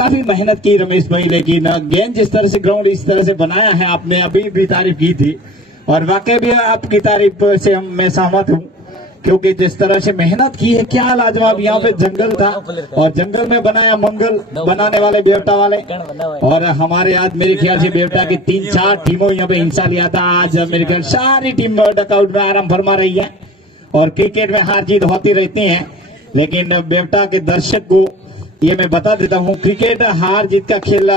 काफी मेहनत की रमेश भाई, लेकिन गेंद जिस तरह से ग्राउंड इस तरह से बनाया है, आपने अभी भी तारीफ की थी और वाकई भी आपकी तारीफ से मैं सहमत हूँ, क्योंकि जिस तरह से मेहनत की है, क्या लाजवाब। यहाँ पे जंगल था और जंगल में बनाया मंगल, बनाने वाले बेवटा वाले। और हमारे आज मेरे ख्याल से बेवटा की 3-4 टीमों यहाँ पे हिस्सा लिया था। आज मेरे ख्याल सारी टीम डकआउट में आराम फरमा रही है और क्रिकेट में हार जीत होती रहती है, लेकिन बेवटा के दर्शक को ये मैं बता देता हूँ, क्रिकेट हार जीत का खेल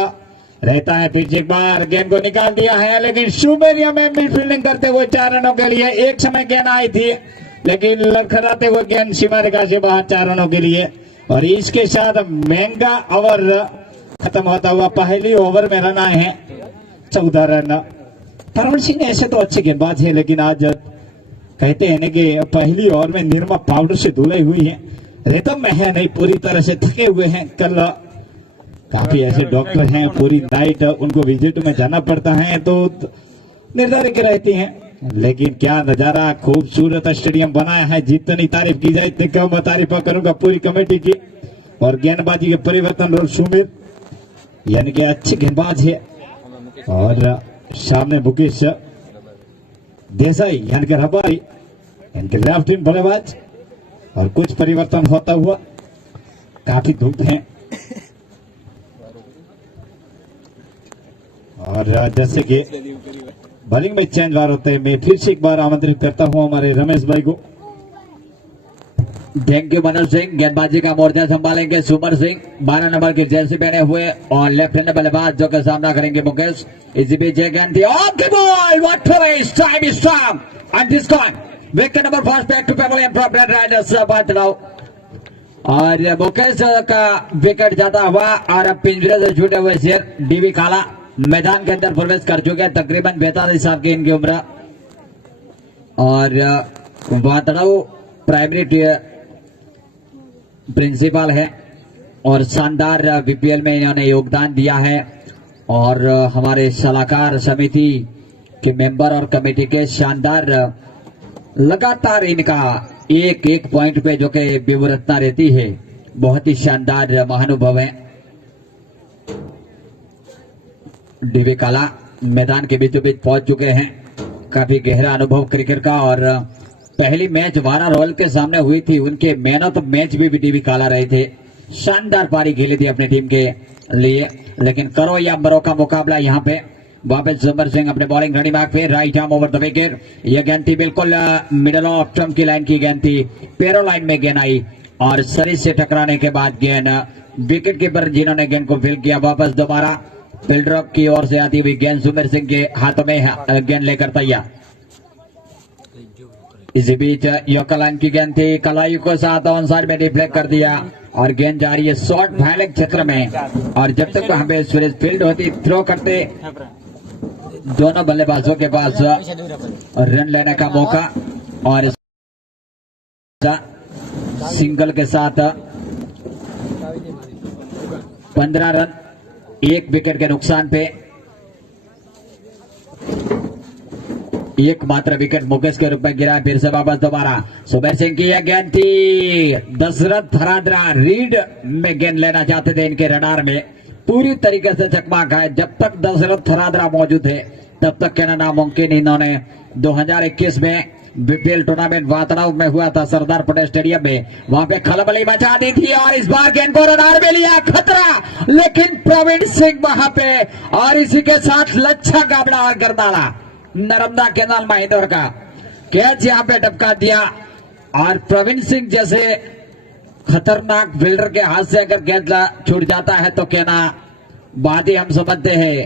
रहता है। फिर एक बार गेंद को निकाल दिया है, लेकिन सुमेरिया में मिडफील्डिंग करते हुए 4 रनों के लिए। एक समय गेंद आई थी, लेकिन लड़खड़ाते हुए गेंद सीमा रेखा से बाहर 4 रनों के लिए। और इसके साथ महंगा ओवर खत्म होता हुआ। पहली ओवर में रन आए हैं 14 रन। परमण सिंह ऐसे तो अच्छे गेंदबाज है, लेकिन आज कहते हैं कि पहली ओवर में निर्मा पाउडर से धुलाई हुई है, रिदम में है नहीं, पूरी तरह से थके हुए हैं। कल काफी ऐसे डॉक्टर हैं, पूरी नाइट उनको विजिट में जाना पड़ता है, तो निर्धारित रहती हैं। लेकिन क्या नजारा, खूबसूरत स्टेडियम बनाया है। जितनी तारीफ की जाए इतनी कम तारीफ करूंगा पूरी कमेटी की। और गेंदबाजी के परिवर्तन और सुमित यानी कि अच्छे गेंदबाज है। और सामने मुकेश देसाई यानी कि रबारी इनके लेफ्ट इन बल्लेबाज। और कुछ परिवर्तन होता हुआ, काफी धूप है। और जैसे कि बॉलिंग में चेंज बार होते हैं, मैं फिर से एक बार आमंत्रित करता हूं हमारे रमेश भाई को। Thank you Manoj Singh. गेंदबाजी का मोर्चा संभालेंगे सुमर सिंह, 12 नंबर की जर्सी पहने हुए, और लेफ्ट हैंड बल्लेबाज जो का सामना करेंगे मुकेश। इसी बीच गेंद थी off the ball, what a waste, time is strong and this gone. Wicket number first back to pavilion from red riders बादलाव। और मुकेश का विकेट जाता हुआ और अब पिंजरे से छूटे हुए शेर डीवी काला मैदान के अंदर प्रवेश कर चुके हैं। तकरीबन 42 साल की इनकी उम्र। और बादलाव प्राइमरी प्रिंसिपल है और शानदार बीपीएल में इन्होंने योगदान दिया है। और हमारे सलाहकार समिति के मेंबर और कमेटी के शानदार, लगातार इनका एक एक पॉइंट पे जो कि विवरता रहती है, बहुत ही शानदार महानुभव है। डीवी काला मैदान के बीचों बीच पहुंच चुके हैं। काफी गहरा अनुभव क्रिकेट का। और पहली मैच वारा रॉयल के सामने हुई थी, उनके मैन ऑफ द मैच भी डीवी काला रहे थे। शानदार पारी खेली थी अपनी टीम के लिए। लेकिन करो या मरो का मुकाबला यहाँ पे। वापस सुमर सिंह अपने बॉलिंग रेडी मार्क पे, right arm over the wicket. यह गेंद थी बिल्कुल मिडल ऑफ स्टंप की लाइन की गेंद थी, पैरो लाइन में गेंद आई और शरीर से टकराने के बाद गेंद विकेट कीपर जिन्होंने गेंद को फील्ड किया। वापस दोबारा फील्डर की ओर से आती हुई गेंद सुमर सिंह के हाथों में गेंद लेकर तैयार। इसी बीच योका लाइन की गेंद थी, कलाई को साथ ऑन साइड में डिफ्लेक्ट कर दिया और गेंद जा रही है शॉर्ट भाइलेग क्षेत्र में। और जब तक हमें सुरेश फील्ड होती, थ्रो करते दोनों बल्लेबाजों के पास रन लेने का मौका। और सिंगल के साथ 15 रन, 1 विकेट के नुकसान पे। एकमात्र विकेट मुकेश के रूप में गिरा। फिर से वापस दोबारा सुमेर सिंह की यह गेंद थी। दशरथ हराद्रा रीड में गेंद लेना चाहते थे, इनके रडार में पूरी तरीके से चकमा खाए। जब तक दशरथ हराद्रा मौजूद है तब तक कहना नामुमकिन। इन्होंने 2021 में बीपीएल टूर्नामेंट वातड़ाव में हुआ था सरदार पटेल स्टेडियम में, वहां पे खलबली मचा दी थी और इस बार गेंद को रडार में लिया खतरा, लेकिन प्रवीण सिंह वहां पे। और इसी के साथ लच्छा गाबड़ा और गर्दाला नर्मदा केनाल महिंदौर का कैच यहां पे टपका दिया। और प्रवीण सिंह जैसे खतरनाक फील्डर के हाथ से अगर गेंद छूट जाता है तो कहना बात ही हम समझते हैं,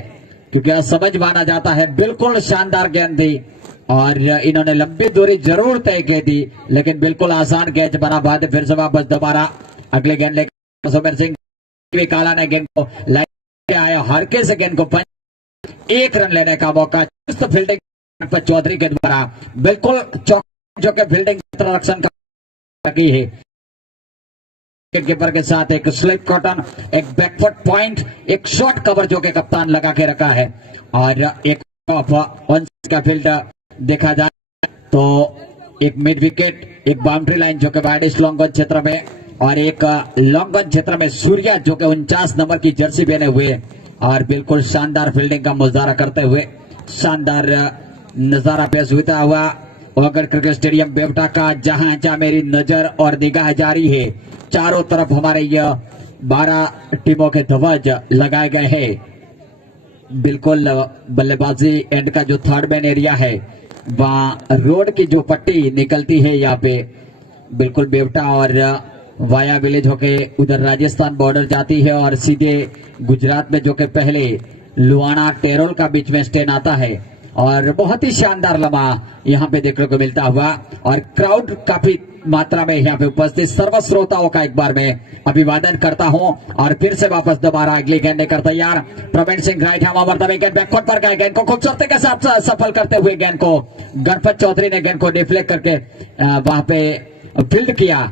क्योंकि समझ माना जाता है। बिल्कुल शानदार गेंद थी और इन्होंने लंबी दूरी जरूर तय की थी, लेकिन बिल्कुल आसान कैच बना पाते। फिर से वापस दोबारा अगले गेंद लेकर सुमेर सिंह काला ने गेंद को लाइन आया, हरके से गेंद को 1 रन लेने का मौका। फील्डिंग पर चौधरी के द्वारा बिल्कुल चौक जो कि फील्डिंग रक्षण की है। कीपर के साथ एक स्लिप कॉटन, एक बैकफुट पॉइंट, एक शॉर्ट कवर जो कि कप्तान लगा के रखा है। और एक का फील्ड देखा जाए तो एक मिड विकेट, एक बाउंड्री लाइन जो कि वाइड लॉन्ग क्षेत्र में और एक लॉन्ग बन क्षेत्र में सूर्या जो कि 49 नंबर की जर्सी पहने हुए और बिल्कुल शानदार फील्डिंग का मुजाहरा करते हुए शानदार नजारा पेश होता हुआ ओकर क्रिकेट स्टेडियम बेवटा का, जहां मेरी नजर और निगाह जारी है। चारों तरफ हमारे यह 12 टीमों के ध्वज लगाए गए हैं। बिल्कुल बल्लेबाजी एंड का जो थर्ड मैन एरिया है, वहां रोड की जो पट्टी निकलती है यहाँ पे बिल्कुल बेवटा और वाया विलेज होके उधर राजस्थान बॉर्डर जाती है और सीधे गुजरात में जो कि पहले लुआना टेरोल का बीच में स्टैंड आता है और बहुत ही शानदार लम्हा यहाँ पे देखने को मिलता हुआ और क्राउड काफी मात्रा में यहाँ पे उपस्थित सर्व श्रोताओं का एक बार मैं अभिवादन करता हूँ और फिर से वापस दोबारा अगली गेंद कर तैयार Praveen Singh right arm over the wicket back foot पर गए, गेंद को खूबसूरती के साथ सफल करते हुए गेंद को गणपत चौधरी ने गेंद को डिफ्लेक्ट करके वहां पे फील्ड किया।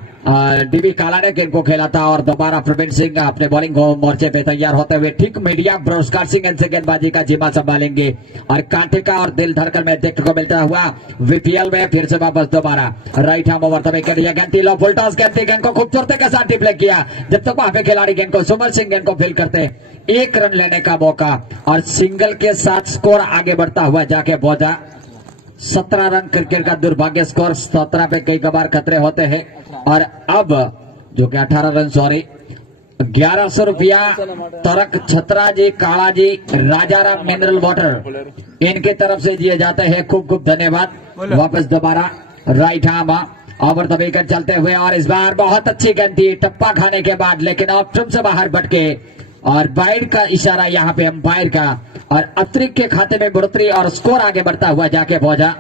डीबी काला ने गेंद को खेला था और दोबारा प्रवीण सिंह अपने बॉलिंग मोर्चे पे तैयार होते हुए ठीक मीडियम ब्रॉडकास्टिंग से गेंदबाजी का जिम्मा संभालेंगे और कांटे का और दिल धड़कन में देखने को मिलता हुआ वीपीएल में फिर से वापस दोबारा right arm over the wicket. यह गेंद लो फुल टॉस गेंद को खूबसूरती के साथ डिफ्लेक्ट किया। जब तक वहां पे खिलाड़ी गेंद को सुमन सिंह गेंद को फील्ड करते 1 रन लेने का मौका और सिंगल के साथ स्कोर आगे बढ़ता हुआ जाके पहुंचा 17 रन। क्रिकेट का दुर्भाग्य स्कोर 17 पे कई कबार खतरे होते हैं और अब जो कि 18 रन 1100 रुपया तरक छत्रा जी काला जी राजाराम मिनरल वाटर इनके तरफ से दिए जाते हैं। खूब खूब धन्यवाद। वापस दोबारा right arm over the wicket चलते हुए और इस बार बहुत अच्छी गेंद थी टप्पा खाने के बाद, लेकिन ऑप्शन से बाहर भटके और वाइड का इशारा यहाँ पे अंपायर का और अतिरिक्त के खाते में बढ़ोतरी और स्कोर आगे बढ़ता हुआ जाके पहुंचा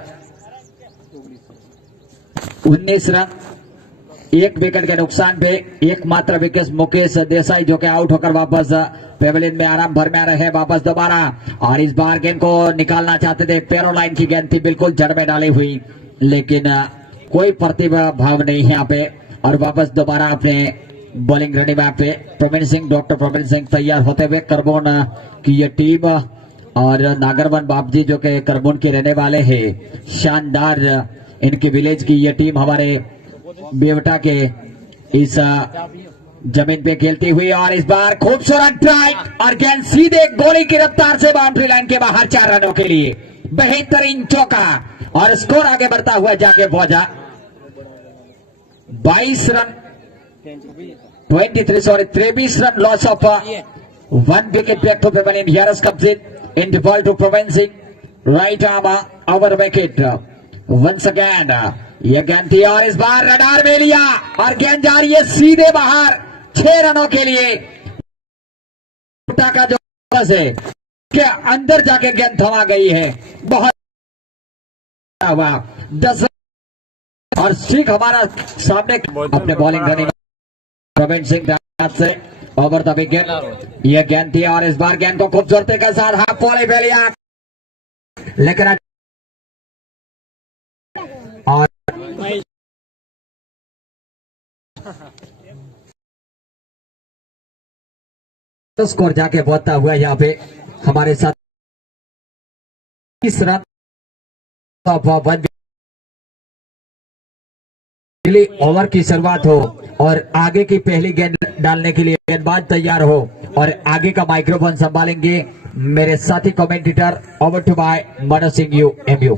19 रन। 1 विकेट के नुकसान पे एकमात्र विकेट मुकेश देसाई जो कि आउट होकर वापस पेवेलियन में आराम भर में आ रहे हैं। वापस दोबारा और इस बार गेंद को निकालना चाहते थे, पेरोलाइन की गेंद थी बिल्कुल जड़ में डाली हुई, लेकिन कोई प्रतिभा भाव नहीं है यहाँ पे और वापस दोबारा अपने बॉलिंग रेडी मैप पे प्रवीण सिंह डॉक्टर प्रवीण सिंह तैयार होते हुए करबोन की ये टीम और नागरवन बापजी जो कि करबोन के रहने वाले हैं। शानदार इनकी विलेज की ये टीम हमारे बेवटा के इस जमीन पे खेलती हुई और इस बार खूबसूरत ड्राइव और गेंद सीधे गोली की रफ्तार से बाउंड्री लाइन के बाहर 4 रनों के लिए बेहतरीन चौका और स्कोर आगे बढ़ता हुआ जाके पहुंचा 22 run 23 run loss of 1 wicket back to Pavilion. Here comes in the ball to Praveen Singh. Right arm over wicket. Once again, ये गेंद थी और इस बार रडार में लिया और गेंद जा रही है सीधे बाहर 6 रनों के लिए। का जो है के अंदर जाके गेंद थमा गई है, बहुत हुआ 10 और सीख हमारा सामने अपने बॉलिंग करने प्रवीण सिंह से ओवर द विकेट। यह गेंद थी और इस बार गेंद को खूबसूरती के साथ हाफ वॉली पे लिया, लेकिन और स्कोर जाके पहुंचता हुआ यहाँ पे हमारे साथ 30 रन ओवर की शुरुआत हो और आगे की पहली गेंद डालने के लिए गेंदबाज तैयार हो और आगे का माइक्रोफोन संभालेंगे मेरे साथी commentator over to by Manoj Singh U MU.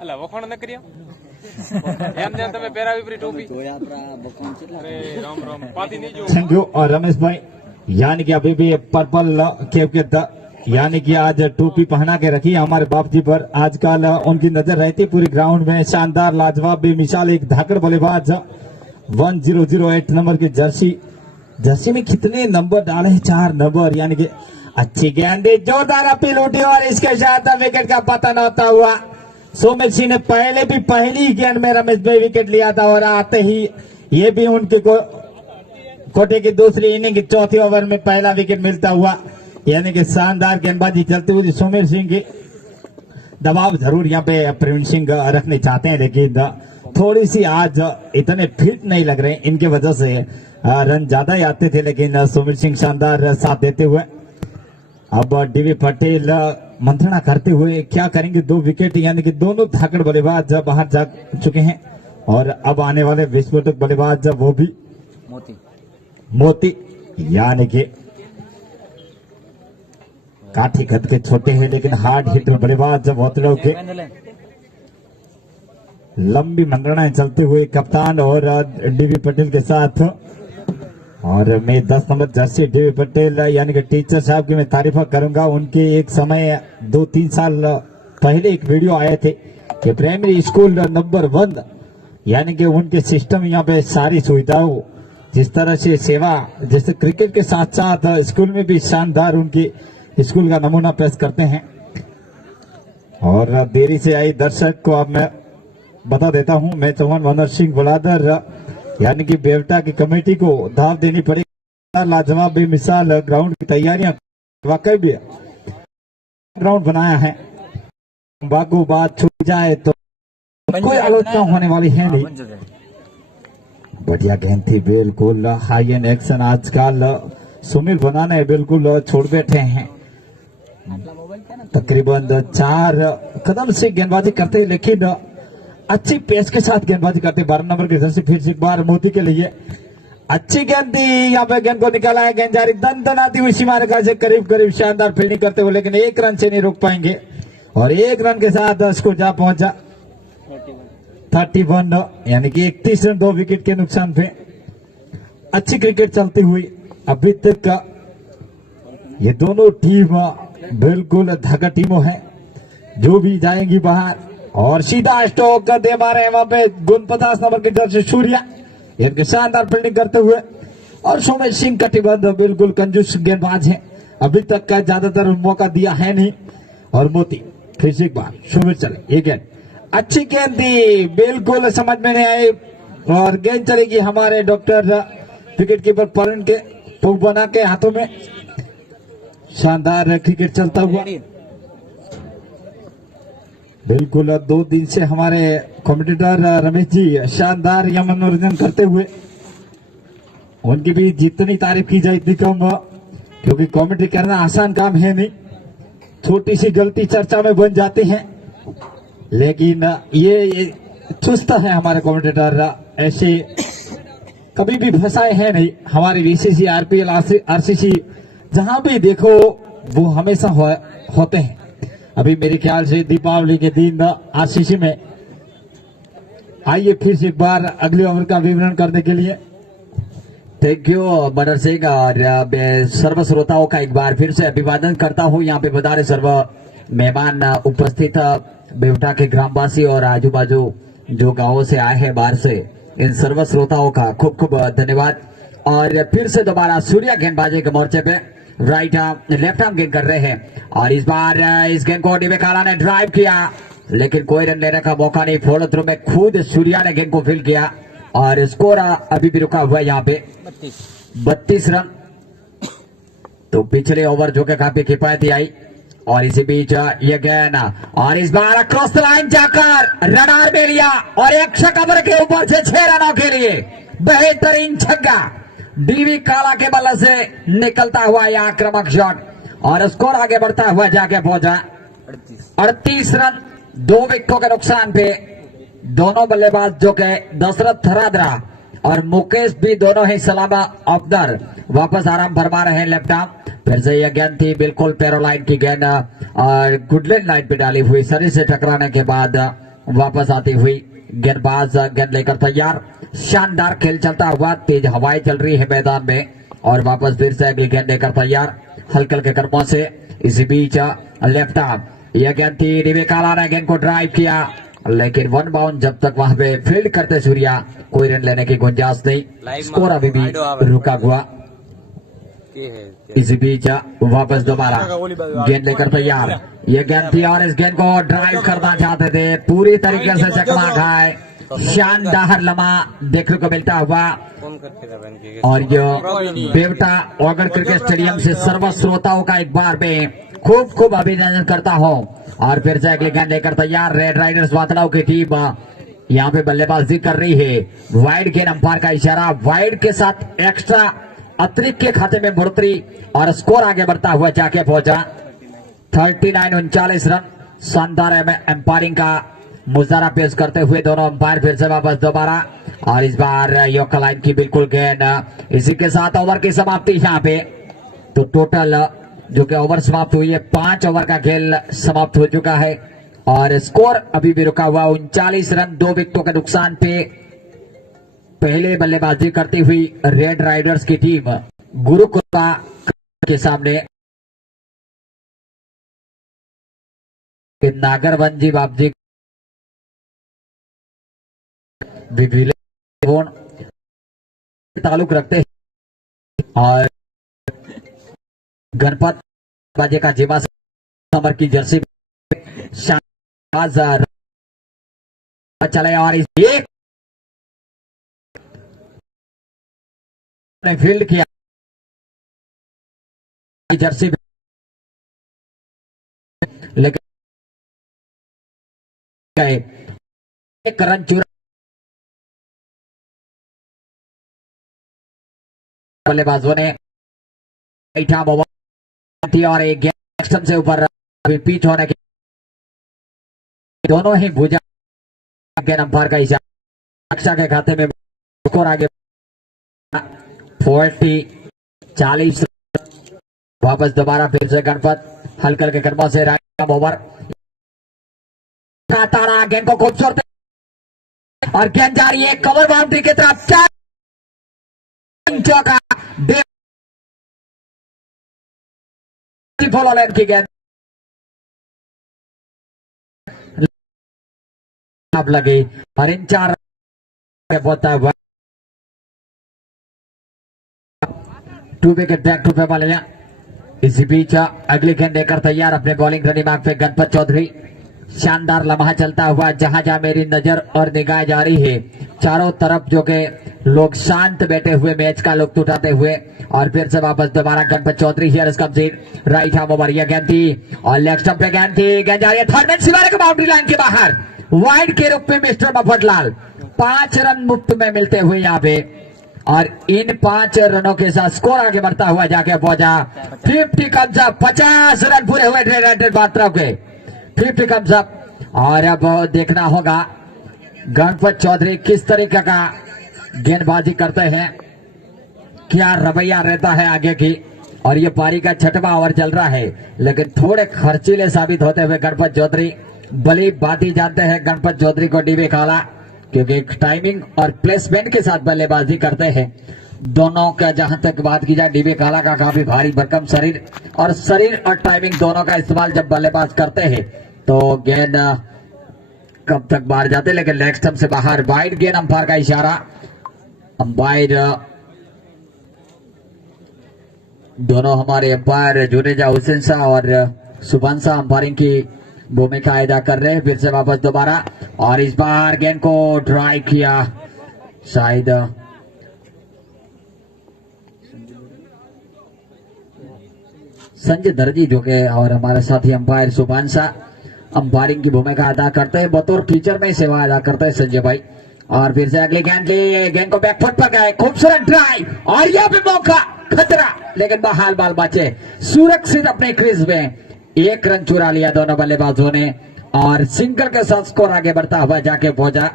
અલા વખોણ ન કર્યા એમ જેમ તમે પહેરાવી પરી ટોપી અરે રામ રામ પાતી નહીં જો थैंक यू। और रमेश भाई यानी कि अभी भी पर्पल कैप के यानी कि आज टोपी पहना के रखी हमारे बाप जी पर। आजकल उनकी नजर रहती पूरी ग्राउंड में। शानदार लाजवाब बेमिसाल एक धाकड़ बल्लेबाज 1008 नंबर की जर्सी में कितने नंबर डाले हैं? 4 नंबर। यानी कि अच्छी गेंद जोरदार अपील उठी और इसके साथ विकेट का पतन होता हुआ सोमेश सिंह ने पहले भी पहली गेंद में रमेश भाई विकेट लिया था और आते ही ये भी उनके कोटे की दूसरी इनिंग चौथी ओवर में पहला विकेट मिलता हुआ। यानी कि शानदार गेंदबाजी चलती हुई सोमेश सिंह की। दबाव जरूर यहाँ पे प्रवीण सिंह रखने चाहते हैं, लेकिन थोड़ी सी आज इतने फिट नहीं लग रहे, इनकी वजह से रन ज्यादा ही आते थे, लेकिन सोमेश सिंह शानदार साथ देते हुए। अब डीवी पटेल मंत्रणा करते हुए क्या करेंगे। 2 विकेट यानी कि दोनों धाकड़ बल्लेबाज बाहर जा चुके हैं और अब आने वाले विस्फोटक बल्लेबाज वो भी मोती यानी कि काठी कद के छोटे हैं लेकिन हार्ड हिटर बल्लेबाज वोतड़ों के लंबी मंत्रणाएं चलते हुए कप्तान और डीवी पटेल के साथ। और मैं 10 नंबर जर्सी डीवी पटेल यानी कि टीचर साहब की मैं तारीफ करूंगा। उनके एक समय 2-3 साल पहले एक वीडियो आए थे कि प्राइमरी स्कूल नंबर 1 यानी कि उनके सिस्टम यहाँ पे सारी सुविधाओं जिस तरह से सेवा जैसे क्रिकेट के साथ साथ स्कूल में भी शानदार उनके स्कूल का नमूना पेश करते हैं। और देरी से आई दर्शक को अब मैं बता देता हूं, मैं चौहान मनोहर सिंह बुलादर यानी कि बेवटा की कमेटी को दाव देनी पड़ेगी। लाजवाब बेमिसाल ग्राउंड की तैयारियां वाकई भी ग्राउंड बनाया है। बागो बात छूट जाए तो कोई आलोचना होने वाली है नहीं। बढ़िया गेंद थी, बिल्कुल हाई एंड एक्शन। आजकल सुनील बनाने बिल्कुल छोड़ बैठे हैं। तकरीबन 4 कदम से गेंदबाजी करते हैं लेकिन अच्छी पेस के साथ गेंदबाजी करते। 12 नंबर की जर्सी फिर से एक बार मोती के लिए अच्छी गेंद थी, यहाँ पे गेंद को निकाला है। गेंद जारी दंदनाती हुई सीमा रेखा से करीब करीब शानदार फील्डिंग करते हुए लेकिन 1 रन से नहीं रोक पाएंगे और 1 रन के साथ स्कोर जा पहुंचा 31 यानी कि 31 रन 2 विकेट के नुकसान पे। अच्छी क्रिकेट चलती हुई अभी तक ये दोनों टीम बिल्कुल धागा टीमों है जो भी जाएंगी बाहर। और सीधा स्ट्रोक दे मारे हैं वहां पे 49 नंबर की तरफ से सूर्या, इनके शानदार फील्डिंग करते हुए। और सोमेश सिंह कटिबंध बिल्कुल कंजूस गेंदबाज है, अभी तक का ज्यादातर मौका दिया है नहीं। और मोती फिर से एक बार सोमेश चले, ये गेंद अच्छी गेंद थी, बिल्कुल समझ में नहीं आई और गेंद चलेगी हमारे डॉक्टर विकेट कीपर परवीन के पुगबना के हाथों में। शानदार क्रिकेट चलता हुआ बिल्कुल 2 दिन से हमारे कमेंटेटर रमेश जी शानदार यह मनोरंजन करते हुए। उनकी भी जितनी तारीफ की जाए इतनी कम, क्योंकि कमेंट्री करना आसान काम है नहीं। छोटी सी गलती चर्चा में बन जाती है लेकिन ये चुस्त है हमारे कमेंटेटर, ऐसे कभी भी फंसाए हैं नहीं। हमारे बीसीसी आरपीएल आरसीसी जहां भी देखो वो हमेशा होते हैं। अभी मेरे ख्याल से दीपावली के दिन आरसीसी में आइए फिर से एक बार अगले ओवर का विवरण करने के लिए। Thank you Manohar Singh. और मैं सर्व श्रोताओं का एक बार फिर से अभिवादन करता हूं। यहाँ पे बता रहे सर्व मेहमान उपस्थित बेवटा के ग्रामवासी और आजू बाजू जो गांवों से आए हैं बाहर से, इन सर्व श्रोताओं का खूब खूब धन्यवाद। और फिर से दोबारा सूर्या गेंदबाजी के मोर्चे पे राइट आर्म लेफ्ट आर्म गेंद कर रहे हैं। और इस बार इस गेंद को डीवे काला ने ड्राइव किया लेकिन कोई रन लेने का मौका नहीं। फॉलो थ्रू में खुद सूर्या ने गेंद को फील्ड किया और स्कोर अभी भी रुका हुआ है यहाँ पे 32 रन। तो पिछले ओवर जो कि काफी किफायती आई। और इसी बीच ये गेंद और इस बार क्रॉस द लाइन जाकर रडार में लिया और 100 कवर के ऊपर से 6 रनों के लिए बेहतरीन छक्का डीवी काला के बल्ले से निकलता हुआ यह आक्रामक शॉट और स्कोर आगे बढ़ता हुआ जाके पहुंचा 38 रन 2 विकेटों के नुकसान पे। दोनों बल्लेबाज जो के दशरथ थरादरा और मुकेश भी दोनों ही सलामा अफदर वापस आराम फरमा रहे हैं लेफ्ट आर्म। फिर से यह गेंद थी बिल्कुल पैरोलाइन की गेंद और गुडलैंड लाइन पे डाली हुई, शरीर से टकराने के बाद वापस आती हुई गेंदबाज गेंद लेकर तैयार। शानदार खेल चलता हुआ, तेज हवाएं चल रही है मैदान में और वापस फिर से अगली गेंद लेकर तैयार हल्के हल्के कदमों से। इसी बीच लेफ्ट आर्म यह गेंद थी, डीवी काला ने गेंद को ड्राइव किया लेकिन 1 बाउंड जब तक वहां पे फील्ड करते सूर्या कोई रन लेने की गुंजाइश नहीं। स्कोर अभी भी रुका हुआ। इसी बीच वापस दोबारा गेंद लेकर तैयार, ये गेंद थी और इस गेंद को ड्राइव करना चाहते थे, पूरी तरीके से चकमा खाए। शानदार लम्हा देखने को मिलता हुआ। और ये बेवटा ओगड़ क्रिकेट स्टेडियम से सर्व श्रोताओं का एक बार में खूब खूब अभिनंदन करता हूं। और फिर से अगली गेंद लेकर तैयार रेड राइडर्स वातड़ाओं की टीम यहाँ पे बल्लेबाजी कर रही है। वाइड गेंद, अंपायर का इशारा, वाइड के साथ एक्स्ट्रा अतिरिक्त के खाते में बढ़ोतरी और स्कोर आगे बढ़ता हुआ जाके पहुंचा 39 रन। शानदार एम्पायरिंग का मुजाहरा पेश करते हुए दोनों अंपायर फिर से वापस दोबारा, और इस बार यॉर्कर लाइन की बिल्कुल गेंद। इसी के साथ ओवर की समाप्ति यहाँ पे। तो टोटल जो कि ओवर समाप्त हुई है, 5 ओवर का खेल समाप्त हो चुका है और स्कोर अभी भी रुका हुआ 39 रन 2 विकेटों के नुकसान पे। पहले बल्लेबाजी करती हुई रेड राइडर्स की टीम गुरुकुला के सामने नागरवंजी बाबजी ताल्लुक रखते हैं और गणपत बाजे का जिमा नंबर की जर्सी चले और इस एक ने फील्ड किया जर्सी, लेकिन एक रन चूरा बल्लेबाजों ने और एक गेंद से ऊपर अभी पीच होने के दोनों ही भुजा गेंद अंपायर का इशारा के खाते में स्कोर आगे 40 वापस दोबारा फिर से गणपत हल्कल के कर्मों से राइट ओवर तारा गेंद को खूबसूरत और गेंद जा रही है कवर बाउंड्री की तरफ। चौका फॉलो लाइन की गेंद लगी और इन 4 होता हुआ 2 विकेट बैक टू पे वाले। इसी बीच अगली गेंद देकर तैयार अपने बॉलिंग दिमाग पे गणपत चौधरी। शानदार लम्हा चलता हुआ जहां जहां मेरी नजर और निगाह जा रही है, चारों तरफ जो के लोग शांत बैठे हुए मैच का लुत्फ उठाते हुए। और फिर से वापस दोबारा Ganpat Chaudhary here is complete right hand over. यह गेंद थी और लेग स्टंप पे गेंद थी, गेंद जा रही है थर्ड मैन सिवारे के बाउंड्री लाइन के बाहर वाइड के रूप में मिस्टर मफतलाल 5 रन मुफ्त में मिलते हुए यहाँ पे। और इन 5 रनों के साथ स्कोर आगे बढ़ता हुआ जाके पहुंचा 50 कम्स अप। 50 रन पूरे हुए रेड बात्रा के 50 कम्स अप। और अब देखना होगा गणपत चौधरी किस तरीके का गेंदबाजी करते हैं, क्या रवैया रहता है आगे की। और ये पारी का 6वां ओवर चल रहा है, लेकिन थोड़े खर्चीले साबित होते हुए गणपत चौधरी भली बात ही जानते हैं गणपत चौधरी को डीबी काला, क्योंकि टाइमिंग और प्लेसमेंट के साथ बल्लेबाजी करते हैं दोनों का। जहां तक बात की जाए डीबी काला का काफी भारी भरकम शरीर और टाइमिंग दोनों का इस्तेमाल जब बल्लेबाज करते हैं तो गेंद कब तक बाहर जाते, लेकिन लेग स्टंप से बाहर वाइड गेंद। अंपायर का इशारा, अंपायर दोनों हमारे अंपायर जुनेजा हुसैन शाह और सुभान शाह अंपायरिंग की भूमिका अदा कर रहे हैं। फिर से वापस दोबारा और इस बार गेंद को ड्राइव किया शायद संजय दर्जी जो के, और हमारे साथी अंपायर सुभान शाह अंपायरिंग की भूमिका अदा करते हैं, बतौर टीचर में सेवा अदा करते हैं संजय भाई। और फिर से अगली गेंद ली, गेंद को बैकफुट पर गए, खूबसूरत ड्राइव और यहां पे मौका खतरा, लेकिन बहाल बाल बचे सुरक्षित अपने क्रीज में। 1 रन चुरा लिया दोनों बल्लेबाजों ने और सिंगल के साथ स्कोर आगे बढ़ता हुआ जाके पहुंचा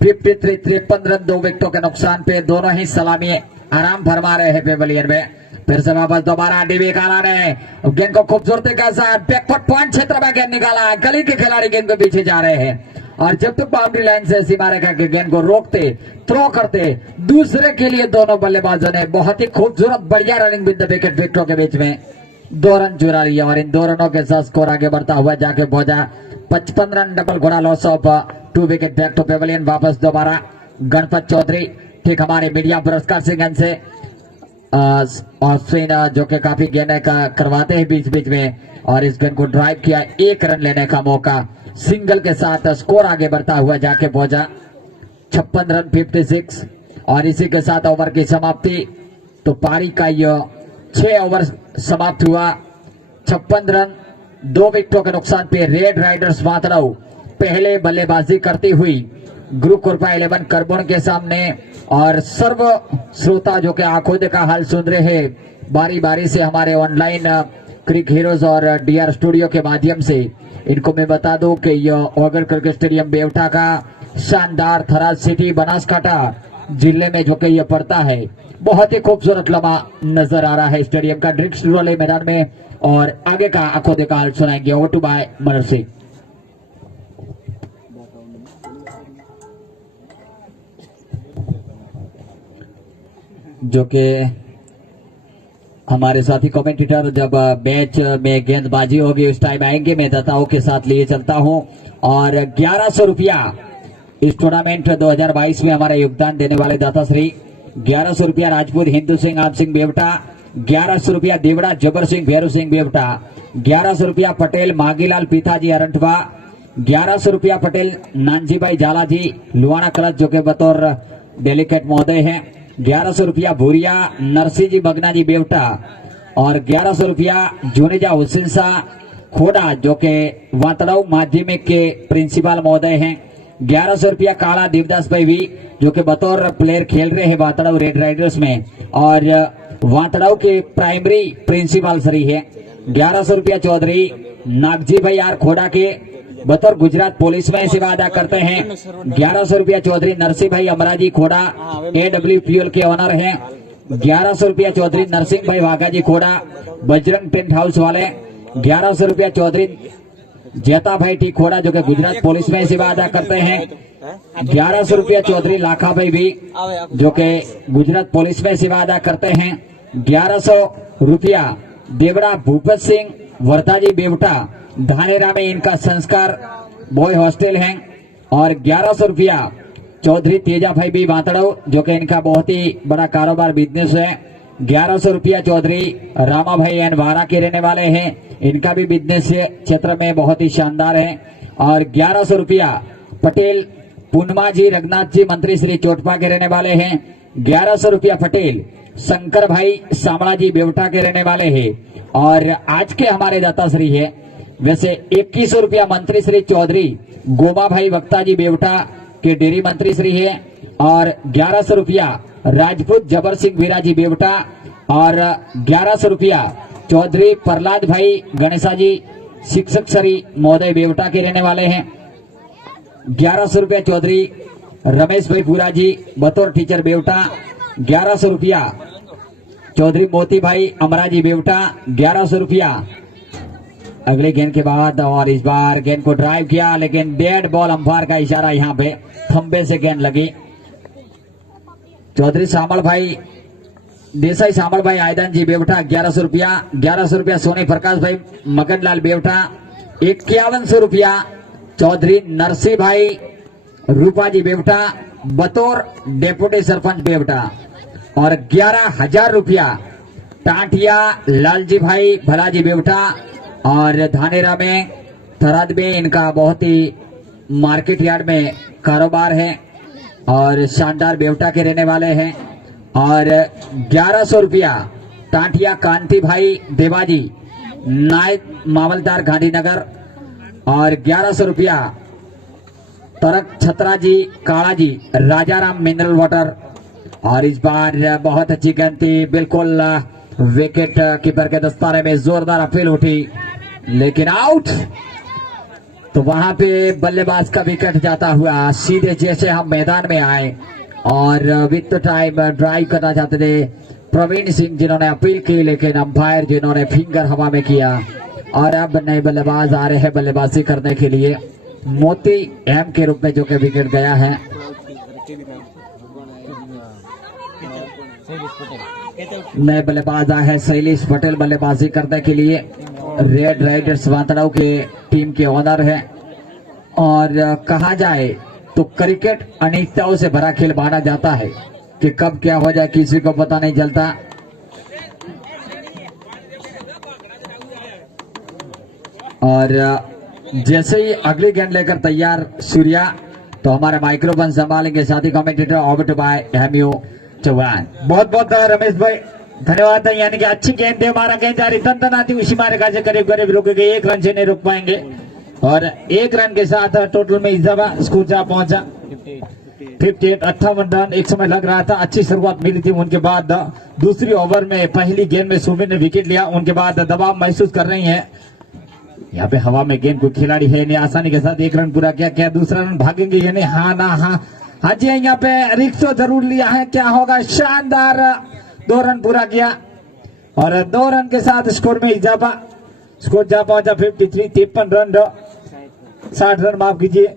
53 रन 2 विकेटों के नुकसान पे। दोनों ही सलामी आराम फरमा रहे हैं पेवलियन में। फिर से वापस दोबारा डीबी काला ने गेंद को खूबसूरती के साथ बैकफुट पॉइंट क्षेत्र में गेंद निकाला। गली के खिलाड़ी गेंद के पीछे जा रहे हैं और जब तक बाउंड्री लाइन से सीमा रेखा के गेंद को रोकते थ्रो करते दूसरे के लिए दोनों बल्लेबाजों ने बहुत ही खूबसूरत बढ़िया रनिंग विद द विकेट विकेटों के बीच में 2 रन चुरा लिया और इन 2 रनों के साथ स्कोर आगे बढ़ता हुआ जाके पहुंचा 55 रन डबल घोड़ा loss of 2 wicket back to pavilion. वापस दोबारा गणपत चौधरी ठीक हमारे मीडिया पुरस्कार से गेंद से ऑस्ट्रेन जो कि काफी गेंद करवाते हैं बीच बीच में और इस गेंद को ड्राइव किया। 1 रन लेने का मौका सिंगल के साथ स्कोर आगे बढ़ता हुआ जाके पहुंचा 56 रन 56। और इसी के साथ ओवर की समाप्ति। तो पारी का यह 6 ओवर समाप्त हुआ 56 रन 2 विकेटों के नुकसान पे। रेड राइडर्स मातराऊ पहले बल्लेबाजी करती हुई गुरु कृपा 11 करबोन के सामने। और सर्व श्रोता जो कि आंखों देखा हाल सुन रहे हैं बारी बारी से हमारे ऑनलाइन क्रिक हीरोज और डीआर स्टूडियो के माध्यम से इनको मैं बता दूं कि यह ओगर क्रिकेट स्टेडियम बेवटा का शानदार थराद सिटी बनासकांठा जिले में जो कि यह पड़ता है। बहुत ही खूबसूरत लम्हा नजर आ रहा है स्टेडियम का ड्रिक्स वाले मैदान में। और आगे का आंखों देखा हाल सुनाएंगे over to by Manoj Singh. जो कि हमारे साथी कमेंटेटर जब मैच में गेंदबाजी होगी उस टाइम आएंगे, मैं दाताओं के साथ लिए चलता हूं। और 1100 रुपया इस टूर्नामेंट 2022 में हमारा योगदान देने वाले दाता श्री 1100 रुपया राजपूत हिंदू सिंह आप सिंह बेवटा, 1100 रुपया देवड़ा जबर सिंह भैरू सिंह बेवटा, 1100 रुपया पटेल मागीलाल पिताजी अरंठवा, 1100 रुपया पटेल नानजी भाई झालाजी लुआना क्लच जो के बतौर डेलीकेट महोदय हैं, 1100 रुपया भूरिया नरसिंह जी बगना जी बेवटा और 1100 रुपया जुनेजा हुसैन शाह खोड़ा जो के वातड़ाऊ माध्यमिक के प्रिंसिपल महोदय हैं, 1100 रुपया काला देवदास भाई भी जो के बतौर प्लेयर खेल रहे हैं वातड़ाऊ रेड राइडर्स में और वातड़ाऊ के प्राइमरी प्रिंसिपल सरी है, 1100 रुपया चौधरी नागजी भाई आर खोड़ा के बतौर गुजरात पुलिस में सेवा अदा करते हैं, 1100 रुपया चौधरी नरसिंह भाई अमराजी खोड़ा AWPL के ऑनर हैं, 1100 रुपया चौधरी नरसिंह भाई वाघा जी खोड़ा बजरंग टेंट हाउस वाले, 1100 रुपया चौधरी जेता भाई टी खोड़ा जो कि गुजरात पुलिस में सेवा अदा करते हैं, 1100 रुपया चौधरी लाखा भाई भी जो कि गुजरात पुलिस में सेवा अदा करते हैं, 1100 रुपया देवड़ा भूपत सिंह वर्ताजी बेवटा धानेरा में इनका संस्कार बॉय हॉस्टल है और 1100 रुपया चौधरी तेजा भाई भी वातड़ो जो कि इनका बहुत ही बड़ा कारोबार बिजनेस है, 1100 रुपया चौधरी रामा भाई एन वारा के रहने वाले हैं, इनका भी बिजनेस क्षेत्र में बहुत ही शानदार है और 1100 रुपया पटेल पूर्णमा जी रघुनाथ जी मंत्री श्री चोटपा के रहने वाले हैं, 1100 रुपया पटेल शंकर भाई सामड़ा जी बेवटा के रहने वाले हैं और आज के हमारे दाता श्री है वैसे 2100 रुपया मंत्री श्री चौधरी गोमा भाई वक्ता जी बेवटा के डेयरी मंत्री श्री है और 1100 रुपया राजपूत जबर सिंह वीरा जी बेवटा और 1100 रुपया चौधरी प्रहलाद भाई गणेशा जी शिक्षक श्री महोदय बेवटा के रहने वाले हैं, 1100 रुपया चौधरी रमेश भाई पूरा जी बतौर टीचर बेवटा, 1100 रुपया चौधरी मोती भाई अमरा जी बेवटा, 1100 रुपया अगले गेंद के बाद और इस बार गेंद को ड्राइव किया लेकिन डेड बॉल अंपायर का इशारा यहाँ पे खंबे से गेंद लगी। चौधरी सामल भाई देसाई सामल भाई आयदन जी बेवटा 1100 रुपया, 1100 रुपया सोनी प्रकाश भाई मगन लाल बेवटा, 5100 रुपया चौधरी नरसिंह भाई रूपा जी बेवटा बतौर डेप्यूटी सरपंच बेवटा और 11,000 रुपया टाटिया लालजी भाई भलाजी बेवटा और धानेरा में थराद में इनका बहुत ही मार्केट यार्ड में कारोबार है और शानदार बेवटा के रहने वाले हैं और 1100 रुपया टाटिया कांति भाई देवाजी नायब मामलदार गांधीनगर और 1100 रुपया तरक छत्रा जी काला जी राजाराम मिनरल वाटर और इस बार बहुत अच्छी गेंद थी, बिल्कुल विकेट कीपर के दस्ताने में जोरदार अपील उठी लेकिन आउट। तो वहां पे बल्लेबाज का विकेट जाता हुआ सीधे जैसे हम मैदान में आए और विथ टाइम ड्राइव करना चाहते थे प्रवीण सिंह जिन्होंने अपील की लेकिन अंपायर जिन्होंने फिंगर हवा में किया और अब नए बल्लेबाज आ रहे हैं बल्लेबाजी करने के लिए मोती एम के रूप में जो कि विकेट गया है। नए बल्लेबाज आए हैं शैलेश पटेल बल्लेबाजी करने के लिए, रेड राइडर्स वातड़ाऊ के टीम के ऑनर है और कहा जाए तो क्रिकेट अनिश्चितताओं से भरा खेल माना जाता है कि कब क्या हो जाए किसी को पता नहीं चलता। और जैसे ही अगली गेंद लेकर तैयार सूर्या तो हमारे माइक्रोफोन संभालेंगे साथी कमेंटेटर ऑबिट बाय हेमियो चौहान। बहुत बहुत रमेश भाई धन्यवाद है, यानी कि अच्छी गेंद है, हमारा गेंद जा रही तन आती उसी मारे का करीब करीब रुक गए, 1 रन से नहीं रुक पाएंगे और 1 रन के साथ टोटल में इजाफा स्कोर जा पहुंचा 58 58 रन। एक समय लग रहा था अच्छी शुरुआत मिली थी, उनके बाद दूसरी ओवर में पहली गेंद में सुमित ने विकेट लिया, उनके बाद दबाव महसूस कर रही हैं। यहाँ पे हवा में गेंद कोई खिलाड़ी है नहीं, आसानी के साथ 1 रन पूरा किया। क्या दूसरा रन भागेंगे ये नहीं? हाँ ना हाँ हाँ जी, यहाँ पे रिक्शो जरूर लिया है, क्या होगा? शानदार 2 रन पूरा किया और 2 रन के साथ स्कोर में इजाफा। स्कोर जा पहुंचा 53 53 रन 60 रन माफ कीजिए।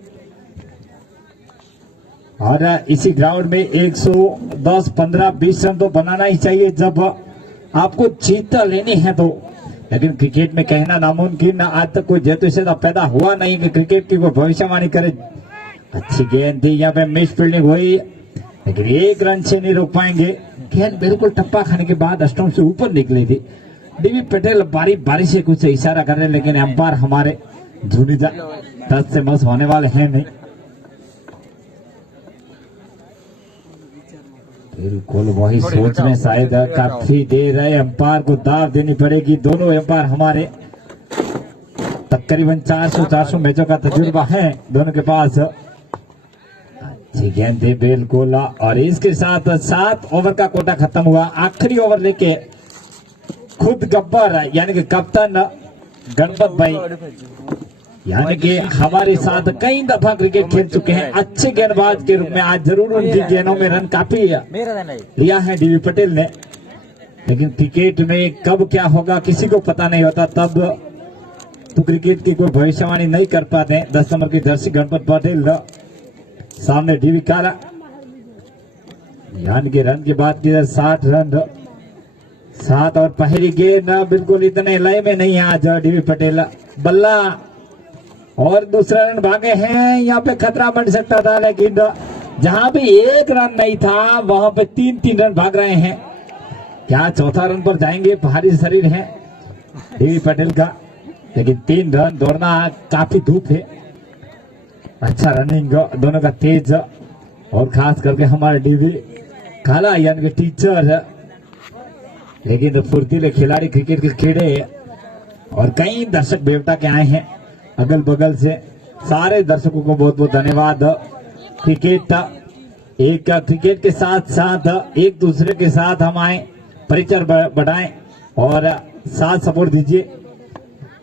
और इसी ग्राउंड में 110 15 20 रन तो बनाना ही चाहिए जब आपको जीत लेनी है तो। लेकिन क्रिकेट में कहना नामुमकिन, आज तक कोई जैतुशेदा पैदा हुआ नहीं कि क्रिकेट की कोई भविष्यवाणी करे। अच्छी गेंद थी, यहाँ पे मिस फील्डिंग हुई लेकिन 1 रन से नहीं रोक पाएंगे। गेंद बिल्कुल टप्पा खाने के बाद स्टंप से ऊपर निकली थी। डीवी पटेल बारी बारी से कुछ इशारा कर रहे हैं लेकिन अंपायर हमारे झुनीजा 10 से मस होने वाले हैं नहीं। बिल्कुल वही सोच में शायद काफी देर है, अंपायर को दाव देनी पड़ेगी। दोनों अंपायर हमारे तकरीबन 400 मैचों का तजुर्बा है दोनों के पास। अच्छी गेंद है बिल्कुल। और इसके साथ 7 ओवर का कोटा खत्म हुआ। आखिरी ओवर लेके खुद गब्बर यानी कि कप्तान गणपत भाई यानी कि हमारे साथ कई दफा क्रिकेट खेल चुके हैं, अच्छे गेंदबाज के रूप में। आज जरूर उनकी गेंदों में रन काफी लिया है डीवी पटेल ने, लेकिन क्रिकेट में कब क्या होगा किसी को पता नहीं होता। तब तो क्रिकेट की कोई भविष्यवाणी नहीं कर पाते। 10 नंबर की जर्सी गणपत पटेल सामने डीवी काला यानी कि रन की बात की 60 रन 7 और पहली गेंद बिल्कुल इतने लय में नहीं है आज डीवी पटेल। बल्ला और दूसरा रन भागे हैं, यहाँ पे खतरा बन सकता था लेकिन जहां भी 1 रन नहीं था वहां पे 3 रन भाग रहे हैं। क्या चौथा रन पर जाएंगे? भारी शरीर है डीवी पटेल का, लेकिन 3 रन दौड़ना काफी धूप है। अच्छा रनिंग दोनों का तेज और खास करके हमारे डीवी काला यानी कि टीचर, लेकिन फुर्तीले खिलाड़ी क्रिकेट के कीड़े। और कई दर्शक बेवटा के आए हैं अगल बगल से। सारे दर्शकों को बहुत बहुत धन्यवाद। क्रिकेट के साथ साथ एक दूसरे के साथ हम आए, परिचय बढ़ाएं और साथ सपोर्ट दीजिए।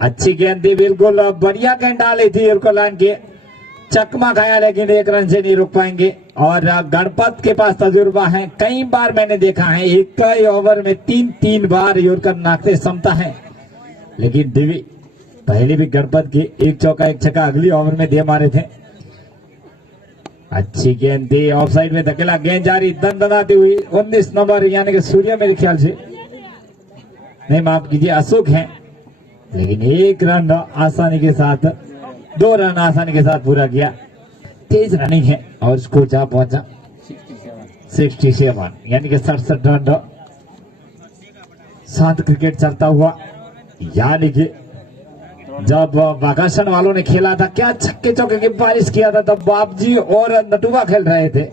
अच्छी गेंद थी बिल्कुल, बढ़िया गेंद डाली थी लाइन के, चकमा खाया लेकिन 1 रन से नहीं रोक पाएंगे। और गणपत के पास तजुर्बा है, कई बार मैंने देखा है एक ही ओवर में 3 बार योरकर नाकते क्षमता है। लेकिन देवी पहले भी गणपत की 1 चौका 1 छक्का अगली ओवर में दे मारे थे। अच्छी गेंद थी, ऑफ साइड में धकेला, गेंद जारी दंदनाती हुई। 19 नंबर यानी कि सूर्य मेरे ख्याल से नहीं, माफ कीजिए अशोक है, लेकिन 1 रन आसानी के साथ 2 रन आसानी के साथ पूरा किया। तेज रनिंग है और स्कोर जा पहुंचा 67 यानी कि 67 रन। 7 क्रिकेट चलता हुआ, यानी कि जब वागासन वालों ने खेला था क्या छक्के चौके की बारिश किया था, तब बापजी और नटुआ खेल रहे थे।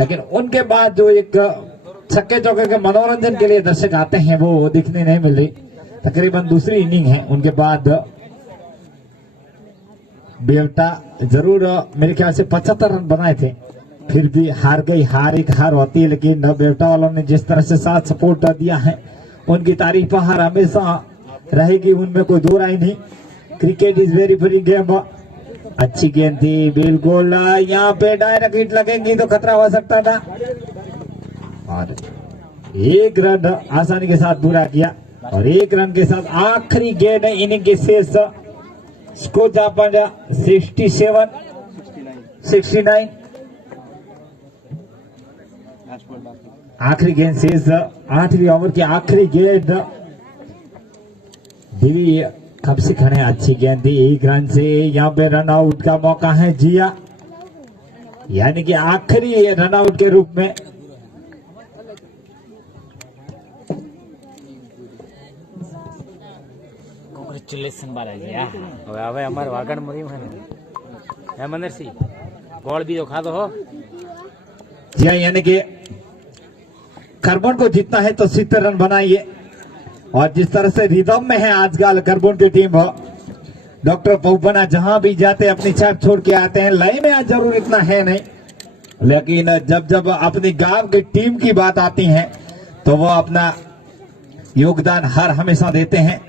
लेकिन उनके बाद जो एक छक्के चौके के मनोरंजन के लिए दर्शक आते हैं वो दिखने नहीं मिल रही। तकरीबन दूसरी इनिंग है, उनके बाद बेवटा जरूर मेरे ख्याल से 75 रन बनाए थे, फिर भी हार गई। एक हार होती है, लेकिन बेवटा वालों ने जिस तरह से साथ सपोर्ट दिया है उनकी तारीफ हार हमेशा रहेगी, उनमें कोई दो राय नहीं। Cricket is very free game. अच्छी गेंद थी बिल्कुल, यहाँ पे डायरेक्ट हिट लगेंगी तो खतरा हो सकता था। और 1 रन आसानी के साथ पूरा किया और 1 रन के साथ आखिरी गेंद इनिंग के शेष। स्कोर जा पड़ा 69। आखिरी गेंद शेष, 8वीं ओवर की आखिरी गेंद। दिल्ली कब से खड़े, अच्छी गेंद थी, 1 रन से यहाँ पे रन आउट का मौका है जिया, यानी कि आखिरी रन आउट के रूप में। કોંગ્રેચ્યુલેશન બાલાજી। હવે અમારે વાગણ મળ્યું છે ને હેમંદરસિંહ ગોળ બીજો ખાધો હો जी, यानी कि करबन को जीतना है तो 70 रन बनाइए। और जिस तरह से रिदम में है आजकल करबन की टीम, डॉक्टर पौपना जहां भी जाते अपनी छाप छोड़ के आते हैं। लय में आज जरूर इतना है नहीं, लेकिन जब जब अपनी गांव की टीम की बात आती है तो वो अपना योगदान हर हमेशा देते हैं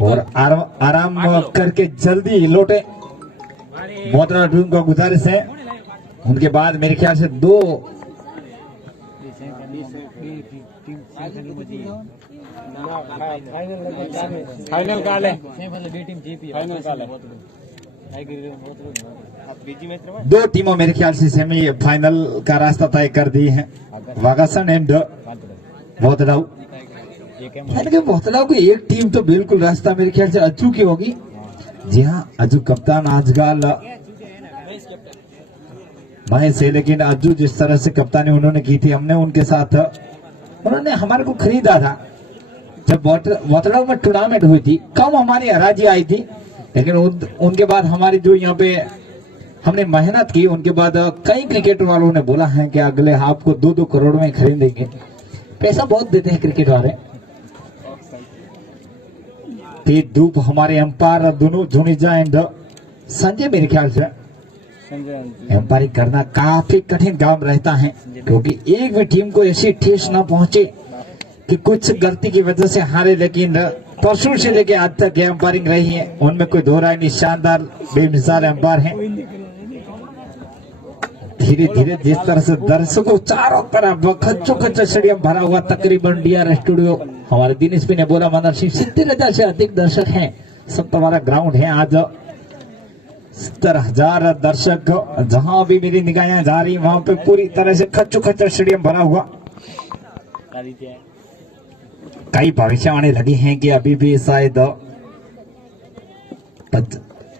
और आराम करके जल्दी लौटे। मोहतरम टीम को गुजारिश है, उनके बाद मेरे ख्याल से 2 फाइनल काल है। टीमों मेरे ख्याल से सेमीफाइनल का रास्ता तय कर दी है। वागासन एंड भोतलाऊ। भोतलाऊ की एक टीम तो बिल्कुल रास्ता मेरे ख्याल से अज्जू की होगी। जी हाँ, अज्जू कप्तान आजकल महेश है, लेकिन अज्जू जिस तरह से कप्तानी उन्होंने की थी, हमने उनके साथ, उन्होंने हमारे को खरीदा था जब भोतलाऊ में टूर्नामेंट हुई थी। कम हमारी हराजी आई थी, लेकिन उनके बाद हमारी जो यहाँ पे हमने मेहनत की, उनके बाद कई क्रिकेट वालों ने बोला है कि अगले हाफ को 2-2 करोड़ में खरीदेंगे। पैसा बहुत देते हैं क्रिकेट वाले। तेज धूप हमारे अंपायर दोनों जुनीजा एंड संजय मेरे ख्याल से एम्पायरिंग करना काफी कठिन काम रहता है, क्योंकि एक भी टीम को ऐसी ठेस ना पहुंचे कि कुछ गलती की वजह से हारे। लेकिन परसों से लेके आज तक एम्पायरिंग रही है, उनमें कोई दो राय नहीं। शानदार बेमिसाल एम्पायर है। धीरे धीरे जिस तरह से दर्शकों चारों तरफ खच्चो खच्चा स्टेडियम भरा हुआ, तकरीबन डीआर स्टूडियो हमारे दिनेश भी ने बोला मनर सिंह 70,000 से अधिक दर्शक हैं। सब तुम्हारा ग्राउंड है आज। 70,000 दर्शक जहां भी मेरी निगाहें जा रही वहां पे पूरी तरह से खच्चो खच्चा स्टेडियम भरा हुआ। कई भविष्यवाणी लगी हैं कि अभी भी शायद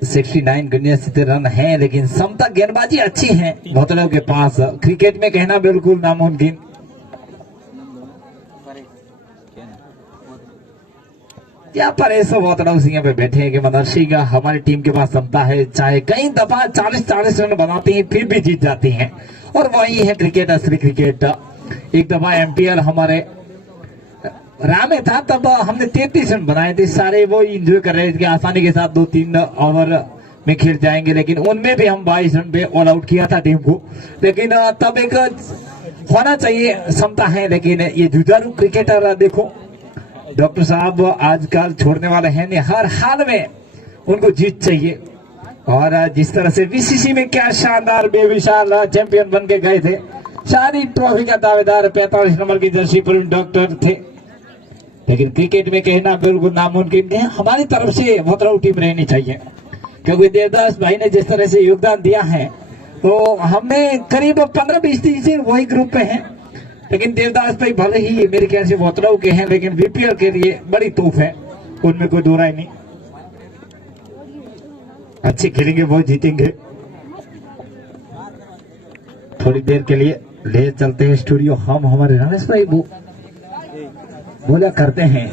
69 70 रन है, लेकिन समता गेंदबाजी अच्छी है भोतलाऊ के पास। क्रिकेट में कहना बिल्कुल नामुमकिन। यहाँ पर ऐसा भोतलाऊ सिंह पे बैठे हैं कि मदरसी का हमारी टीम के पास क्षमता है, चाहे कई दफा 40-40 रन बनाती हैं फिर भी जीत जाती हैं। और वही है क्रिकेट, असली क्रिकेट। एक दफा एमपीएल हमारे रामे था, तब हमने 33 रन बनाए थे। सारे वो इंजॉय कर रहे थे, आसानी के साथ 2-3 ओवर में खेल जाएंगे, लेकिन उनमें भी हम 22 रन पे ऑल आउट किया था टीम को। लेकिन तब एक होना चाहिए, क्षमता है। लेकिन ये जुझारू क्रिकेटर देखो, डॉक्टर साहब आजकल छोड़ने वाले हैं नहीं, हर हाल में उनको जीत चाहिए। और जिस तरह से बीसीसी में क्या शानदार बेमिसाल चैंपियन बन के गए थे, सारी ट्रॉफी का दावेदार 45 नंबर की जर्सी पर डॉक्टर थे। लेकिन क्रिकेट में कहना बिल्कुल नामुमकिन है। हमारी तरफ से भोतलाऊ टीम रहनी चाहिए, क्योंकि देवदास भाई ने जिस तरह से योगदान दिया है, तो हमें करीब 15-20 दिन से वही ग्रुप में है। लेकिन देवदास भाई भले ही मेरे ख्याल से भोतलाऊ के हैं, लेकिन बीपीएल के लिए बड़ी तोहफ है, उनमें कोई दो राय नहीं। अच्छे खेलेंगे वो जीतेंगे। थोड़ी देर के लिए ले चलते हैं स्टूडियो। हम हमारे रमेश भाई बोला करते हैं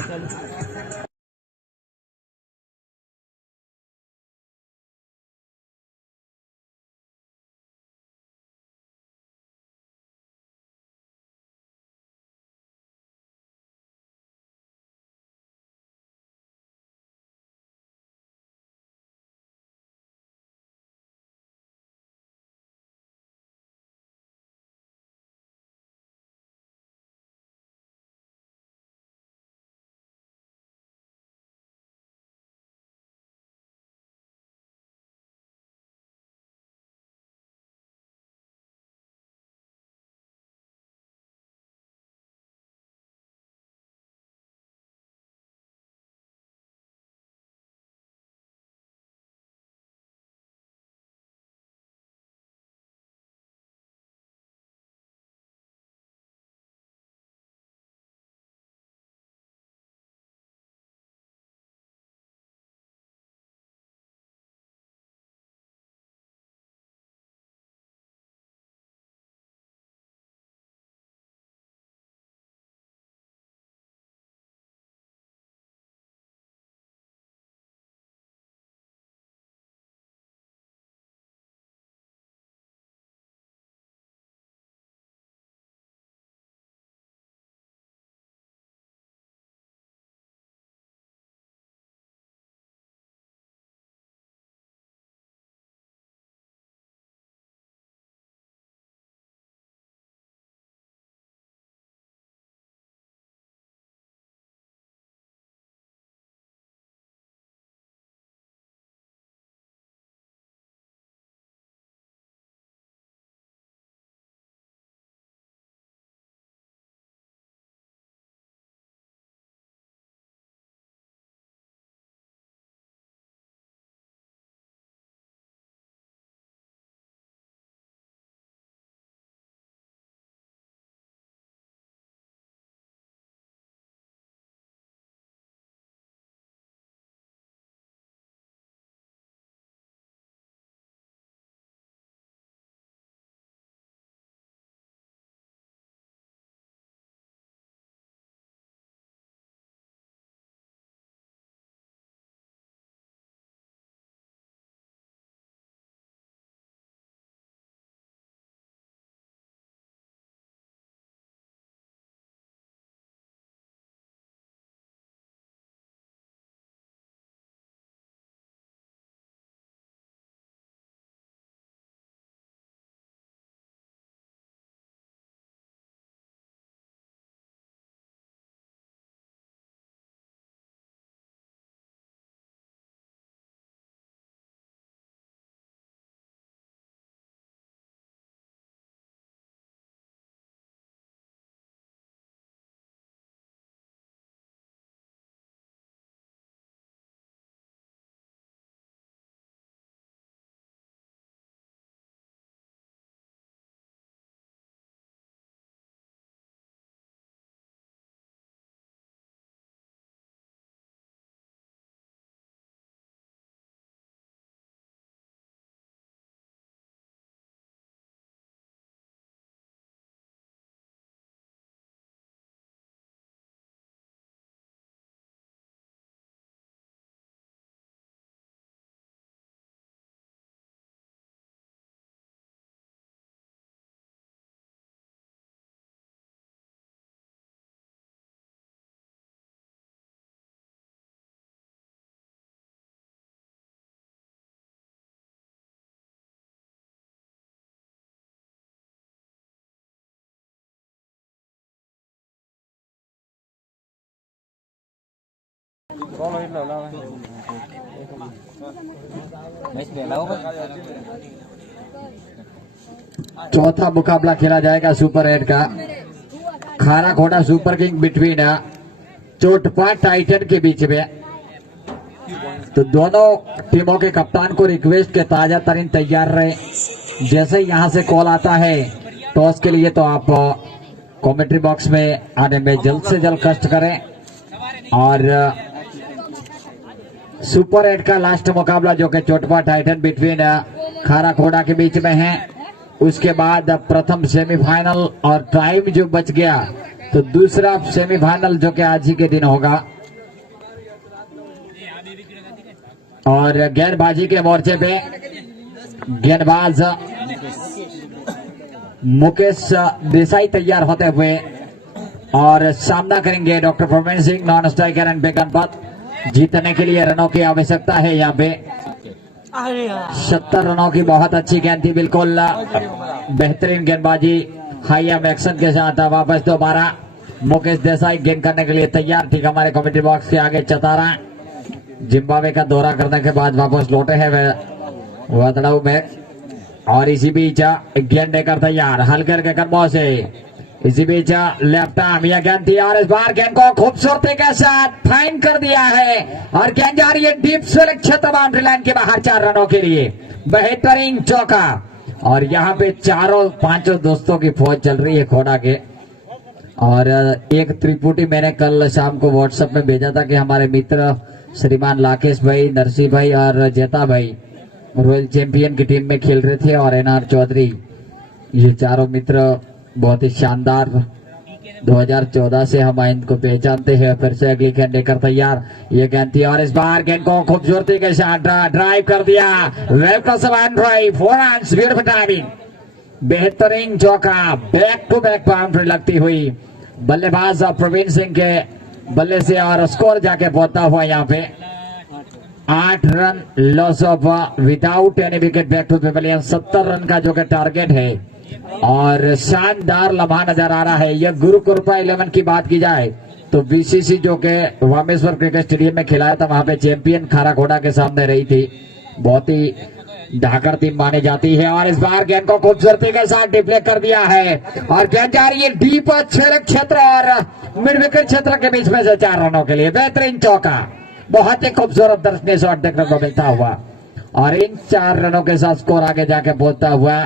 चौथा मुकाबला खेला जाएगा सुपर 8 का। खारा घोड़ा सुपर किंग बिटवीन चोटपा टाइटन के बीच में। तो दोनों टीमों के कप्तान को रिक्वेस्ट के ताजा तरीन तैयार रहे। जैसे यहां से कॉल आता है टॉस के लिए तो आप कमेंट्री बॉक्स में आने में जल्द से जल्द कष्ट करें। और सुपर 8 का लास्ट मुकाबला जो कि चोटपा टाइटन बिटवीन खारा घोड़ा के बीच में है। उसके बाद प्रथम सेमीफाइनल और टाइम जो बच गया तो दूसरा सेमीफाइनल जो कि आज ही के दिन होगा। और गेंदबाजी के मोर्चे पे गेंदबाज मुकेश देसाई तैयार होते हुए और सामना करेंगे doctor Praveen Singh non striker end बेगन पथ। जीतने के लिए रनों की आवश्यकता है। यहाँ पे 70 रनों की बहुत अच्छी गेंद थी, बिल्कुल बेहतरीन गेंदबाजी हाई एम एक्शन के साथ। वापस दोबारा मुकेश देसाई गेंद करने के लिए तैयार। ठीक हमारे कमेटी बॉक्स के आगे चतारा जिम्बाब्वे का दौरा करने के बाद वापस लौटे हैं वतड़ाऊ में। और इसी बीच गेंद देकर तैयार हल्के के कदमों से। इसी बीच लेफ्ट आर्म यह गेंद थी और इस बार गेंद को खूबसूरती के साथ फाइन कर दिया है और गेंद जा रही है डीप सुरक्षित बाउंड्री लाइन के बाहर 4 रनों के लिए। बेहतरीन चौका। और यहाँ पे चारों पांचों दोस्तों की फौज चल रही है खोड़ा के। और एक त्रिपुटी मैंने कल शाम को व्हाट्सएप में भेजा था कि हमारे मित्र श्रीमान लाकेश भाई, नरसिंह भाई और जेता भाई रॉयल चैंपियन की टीम में खेल रहे थे। और एनआर चौधरी, ये चारों मित्र बहुत ही शानदार 2014 से हम इनको पहचानते हैं। फिर से अगली गेंद लेकर तैयार ये गेंद थी और इस बार गेंद को खूबसूरती के साथ ड्राइव कर दिया। वेव का सवान ड्राइव 4 रन्स, ब्यूटीफुल टाइमिंग, बेहतरीन चौका। बैक टू बैक बाउंड्री लगती हुई बल्लेबाज प्रवीण सिंह के बल्ले से और स्कोर जाके पहुंचता हुआ यहाँ पे 8 run loss of without any wicket back to pavilion. 70 run का जो कि टारगेट है और शानदार लम्हा नजर आ रहा है। यह गुरु कृपा 11 की बात की जाए तो बीसीसी जो कि वामेश्वर क्रिकेट स्टेडियम में खिलाया था वहां पे चैंपियन खारा घोड़ा के सामने रही थी। बहुत ही ढाकर टीम मानी जाती है। और इस बार गेंद को खूबसूरती के साथ डिप्ले कर दिया है और गेंद जा रही है डीप क्षेत्र और मिड विकेट क्षेत्र के बीच में से 4 रनों के लिए। बेहतरीन चौका, बहुत ही खूबसूरत दर्शनीय शॉट देखने को मिलता हुआ। और इन 4 रनों के साथ स्कोर आगे जाके पहुंचता हुआ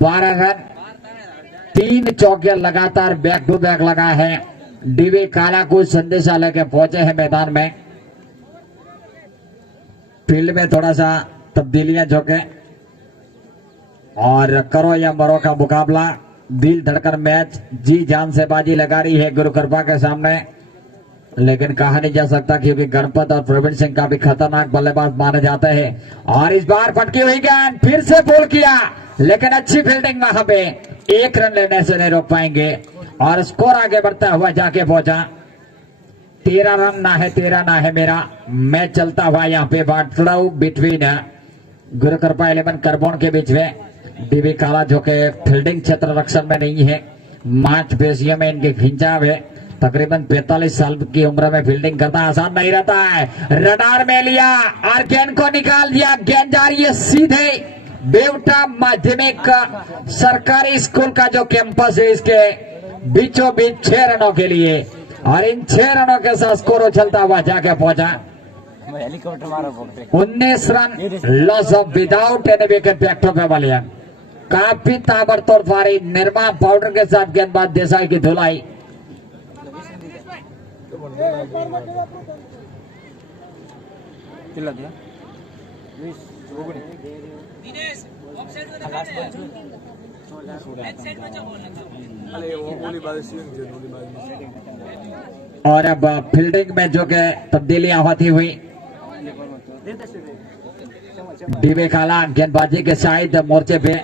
12 रन। 3 चौके लगातार बैक टू बैक लगा है। डीवी काला कुछ संदेशा लेके पहुंचे हैं मैदान में। फील्ड में थोड़ा सा तब्दीलियां झोंके और करो या मरो का मुकाबला। दिल धड़कन मैच, जी जान से बाजी लगा रही है गुरु कृपा के सामने। लेकिन कहा नहीं जा सकता क्योंकि गणपत और प्रवीण सिंह का भी खतरनाक बल्लेबाज माने जाते हैं। और इस बार फटकी हुई गेंद फिर से बोल किया लेकिन अच्छी फील्डिंग वहां पे 1 रन लेने से नहीं रोक पाएंगे और स्कोर आगे बढ़ता हुआ जाके पहुंचा। 13 रन ना है 13 ना है मेरा। मैच चलता हुआ यहाँ पे बाटलाऊ बिटवीन गुरु कृपा 11 करबोन के बीच में। डीबी काला जो के फील्डिंग क्षेत्र रक्षण में नहीं है, मार्च पेशियों में इनके खिंचाव है। तकरीबन 45 साल की उम्र में फील्डिंग करना आसान नहीं रहता है। रडार में लिया और गेंद को निकाल दिया। गेंद जा रही है सीधे बेवटा माध्यमिक सरकारी स्कूल का जो कैंपस है इसके बीचों बीच 6 रनों के लिए। और इन 6 रनों के साथ स्कोर उछलता हुआ जाके पहुंचा 19 run loss of without any wicket back to pavilion. काफी ताबड़तोड़ फारी निर्मा पाउडर के साथ गेंदबाज देसाई की धुलाई। और अब फील्डिंग में जो के तब्दीलियां होती हुई डीबे काला गेंदबाजी के शायद मोर्चे पे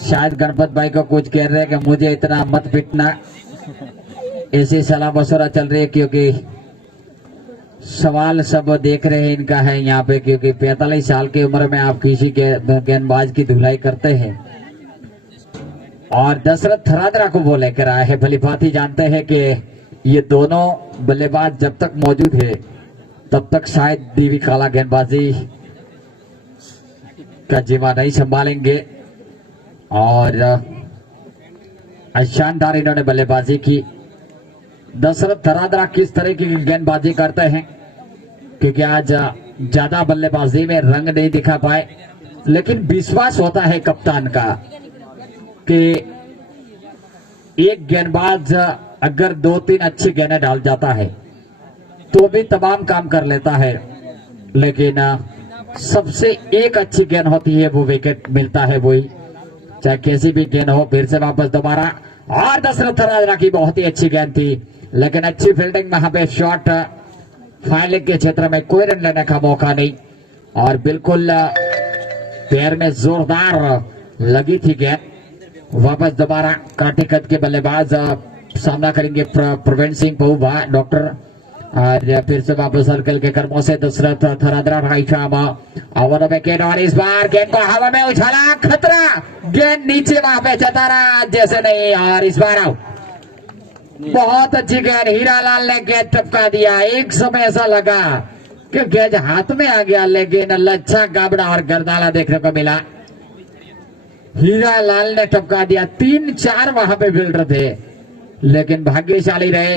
शायद गणपत भाई को कुछ कह रहे हैं कि मुझे इतना मत पिटना। ऐसी सलाह मशवरा चल रही है क्योंकि सवाल सब देख रहे हैं इनका है यहाँ पे क्योंकि 45 साल की उम्र में आप किसी के गेंदबाज की धुलाई करते हैं। और दशरथ थरादरा को वो लेकर आए हैं। भली भांति जानते हैं कि ये दोनों बल्लेबाज जब तक मौजूद है तब तक शायद डीवी काला गेंदबाजी का जिम्मा नहीं संभालेंगे। और शानदार इन्होंने बल्लेबाजी की। दशरथ थरादरा किस तरह की गेंदबाजी करते हैं, क्योंकि आज ज्यादा बल्लेबाजी में रंग नहीं दिखा पाए, लेकिन विश्वास होता है कप्तान का कि एक गेंदबाज अगर 2-3 अच्छी गेंदें डाल जाता है तो भी तमाम काम कर लेता है, लेकिन सबसे एक अच्छी गेंद होती है वो विकेट मिलता है वही, चाहे कैसी भी गेंद हो। फिर से वापस दोबारा, और दशरथ थरादरा की बहुत ही अच्छी गेंद थी, लेकिन अच्छी फील्डिंग, वहां पे शॉट फाइलिंग के क्षेत्र में कोई रन लेने का मौका नहीं, और बिल्कुल पैर में जोरदार लगी थी गेंद। वापस दोबारा कांटे कद के बल्लेबाज सामना करेंगे प्रवीण सिंह पहुबा डॉक्टर, और फिर से वापस सर्कल के कर्मों से Dasharath Tharadra right arm over the wicket, और इस बार गेंद को हवा में उछाला, खतरा, गेंद नीचे वहां पे चलता रहा जैसे नहीं, और इस बार आउट। बहुत अच्छी गेंद, हीरालाल ने गेंद टपका दिया। एक समय ऐसा लगा कि गेंद हाथ में आ गया, लेकिन लच्छा गाबड़ा और गर्दाला देखने को मिला। हीरालाल ने टपका दिया। 3-4 वहां पे फील्डर थे, लेकिन भाग्यशाली रहे।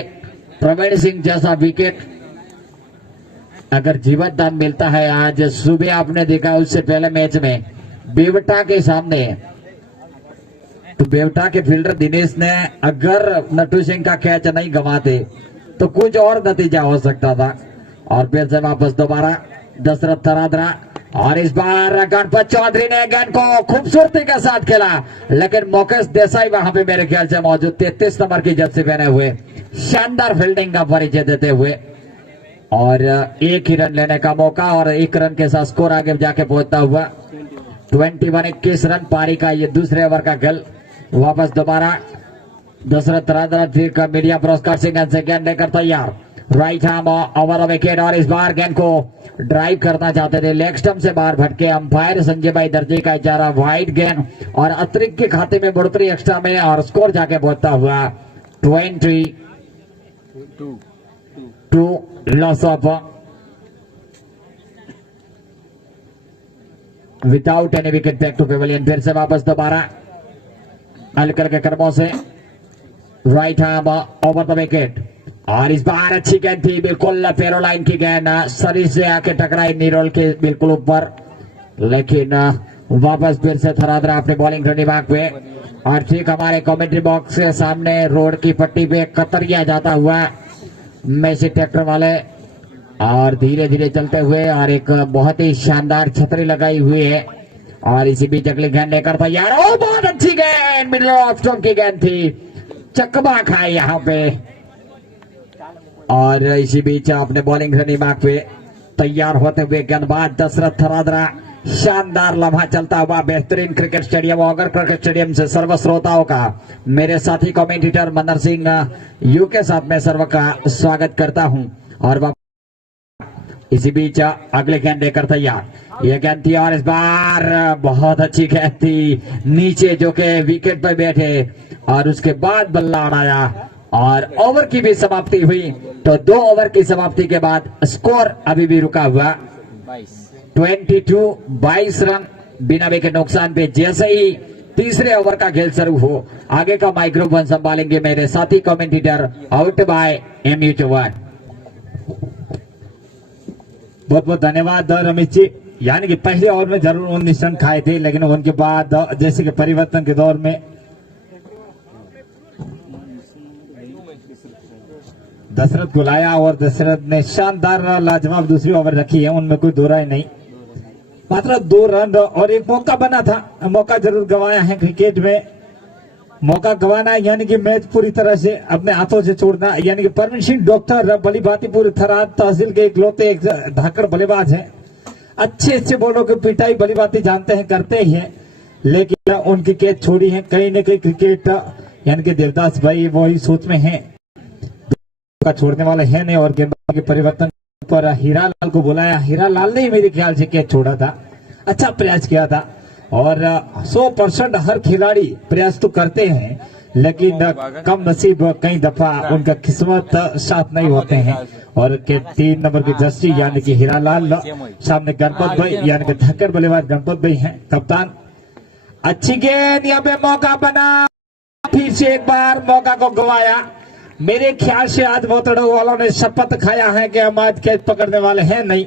प्रवीण सिंह जैसा विकेट अगर जीवन दान मिलता है, आज सुबह आपने देखा उससे पहले मैच में बेवटा के सामने, तो बेवटा के फील्डर दिनेश ने अगर नटू सिंह का कैच नहीं गंवाते तो कुछ और नतीजा हो सकता था। और फिर से वापस दोबारा दशरथ थरादरा, और इस बार गणपत चौधरी ने गेंद को खूबसूरती के साथ खेला, लेकिन मोकेश देसाई वहां पे मेरे ख्याल से मौजूद, 33 नंबर की जर्सी पहने हुए, शानदार फील्डिंग का परिचय देते हुए, और एक ही रन लेने का मौका, और 1 रन के साथ स्कोर आगे जाके पहुंचता हुआ 21 रन पारी का ये दूसरे ओवर का खेल। वापस दोबारा दशरथ थरादरा का मीडिया ब्रॉडकास्टिंग से गेंद लेकर तैयार, राइट आर्म ओवर विकेट, और इस बार गेंद को ड्राइव करना चाहते थे, लेग स्टंप से बाहर भटके। अंपायर संजय भाई दर्जी का इशारा, वाइड गेंद और अतिरिक्त के खाते में बढ़ोतरी एक्स्ट्रा में, और स्कोर जाके पहुंचता हुआ 22 loss of without any wicket back to pavilion. फिर से वापस दोबारा अलकल के कर्मों से right arm over the wicket, और इस बार अच्छी गेंद थी, बिल्कुल पेरोलाइन की गेंद शरीर से आके टकराई निरोल के बिल्कुल ऊपर, लेकिन वापस फिर से थरादरा अपने बॉलिंग करने भाग पे, और ठीक हमारे कमेंट्री बॉक्स के सामने रोड की पट्टी पे कतरिया जाता हुआ मैसी ट्रैक्टर वाले, और धीरे धीरे चलते हुए, और एक बहुत ही शानदार छतरी लगाई हुई है, और इसी बीच अगली गेंद लेकर तैयार। ओ बहुत अच्छी गेंद, मिडिल ऑफ स्टंप की गेंद थी, चकमा खाए यहाँ पे, और इसी बीच अपने बॉलिंग करने भाग पे तैयार होते हुए गेंदबाज दशरथ थरादरा। शानदार लम्हा चलता हुआ बेहतरीन क्रिकेट स्टेडियम अगर क्रिकेट स्टेडियम से सर्व श्रोताओं का मेरे साथी कमेंटेटर मनर सिंह यू के साथ में सर्व का स्वागत करता हूं। और इसी बीच अगले गेंद लेकर तैयार, यह गेंद थी, और इस बार बहुत अच्छी गेंद थी, नीचे जो के विकेट पर बैठे, और उसके बाद बल्ला उड़ाया, और ओवर की भी समाप्ति हुई। तो 2 ओवर की समाप्ति के बाद स्कोर अभी भी रुका हुआ 22 रन बिना विकेट नुकसान पे। जैसे ही तीसरे ओवर का खेल शुरू हो, आगे का माइक्रोफोन संभालेंगे मेरे साथी commentator out by MU Chauhan. बहुत बहुत धन्यवाद रमेश जी। यानी कि पहले ओवर में जरूर 19 रन खाए थे, लेकिन उनके बाद जैसे कि परिवर्तन के दौर में दशरथ को लाया, और दशरथ ने शानदार लाजवाब दूसरी ओवर रखी है, उनमें कोई दो राय नहीं। मात्र 2 रन और एक मौका बना था, मौका जरूर गंवाया है क्रिकेट में। मौका गंवाना यानी कि मैच पूरी तरह से अपने हाथों से छोड़ना। यानी कि प्रवीण सिंह डॉक्टर भली भांति पूरी थराद तहसील के इकलौते एक धाकड़ बल्लेबाज हैं, अच्छे बॉलों की पिटाई भली भांति जानते हैं, करते ही हैं, लेकिन उनकी कैच छोड़ी है कहीं न कहीं। क्रिकेट यानी कि देवदास भाई वही सोच में है, का छोड़ने वाले है नहीं, और गेंदबाजी के परिवर्तन पर हीरालाल को बुलाया। हीरालाल ने मेरे ख्याल से कैच छोड़ा था, अच्छा प्रयास किया था, और 100% हर खिलाड़ी प्रयास तो करते हैं, लेकिन कम नसीब कई दफा उनका किस्मत साथ नहीं होते हैं। और के 3 नंबर की जर्सी यानी कि हीरालाल, सामने गणपत भाई यानी कि धक्कर बल्लेबाज गणपत भाई हैं कप्तान। अच्छी गेंद, यहाँ पे मौका बना, फिर से एक बार मौका को गंवाया। मेरे ख्याल से आज मोतड़ो वालों ने शपथ खाया है कि हम आज कैच पकड़ने वाले हैं नहीं।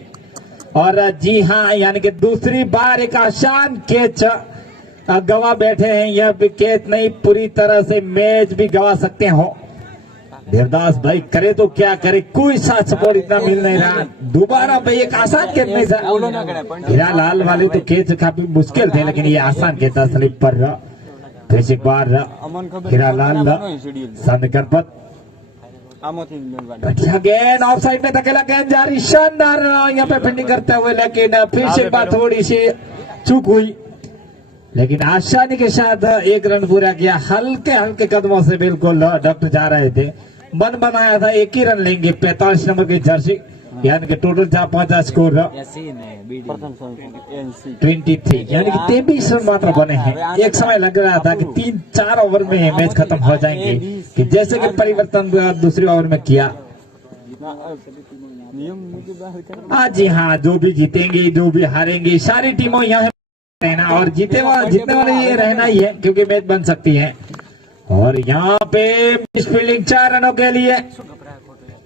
और जी हाँ, यानी कि दूसरी बार एक आसान कैच गवा बैठे हैं। यह भी कैच नहीं, पूरी तरह से मैच भी गवा सकते हो। देवदास भाई करे तो क्या करे, कोई साथ सपोर्ट इतना मिल नहीं रहा। दोबारा भाई एक आसान कैच नहीं था। हीरालाल वाले तो कैच काफी मुश्किल थे, लेकिन ये आसान कैच था स्लिप पर। फिर एक बार हीरालाल, सामने गणपत, बढ़िया गेंद, ऑफ साइड में धकेला, गेंद जारी, शानदार यहाँ पे फील्डिंग करते हुए, लेकिन फिर से बात थोड़ी सी चूक हुई। लेकिन आसानी के साथ 1 रन पूरा किया। हल्के हल्के कदमों से बिल्कुल डॉक्टर जा रहे थे। मन बनाया था 1 ही रन लेंगे। 45 नंबर की जर्सी यानी कि टोटल जहाँ पहुंचा स्कोर 23, यानी कि 23 रन मात्र बने हैं। एक समय लग रहा था कि 3-4 ओवर में मैच खत्म हो जाएंगे, कि जैसे कि परिवर्तन दूसरे ओवर में किया। हाँ जी हाँ, जो भी जीतेंगे जो भी हारेंगे, सारी टीमों यहाँ रहना, और जीतने वाले ये रहना ही है, क्योंकि मैच बन सकती है। और यहाँ पे फील्डिंग 4 रनों के लिए,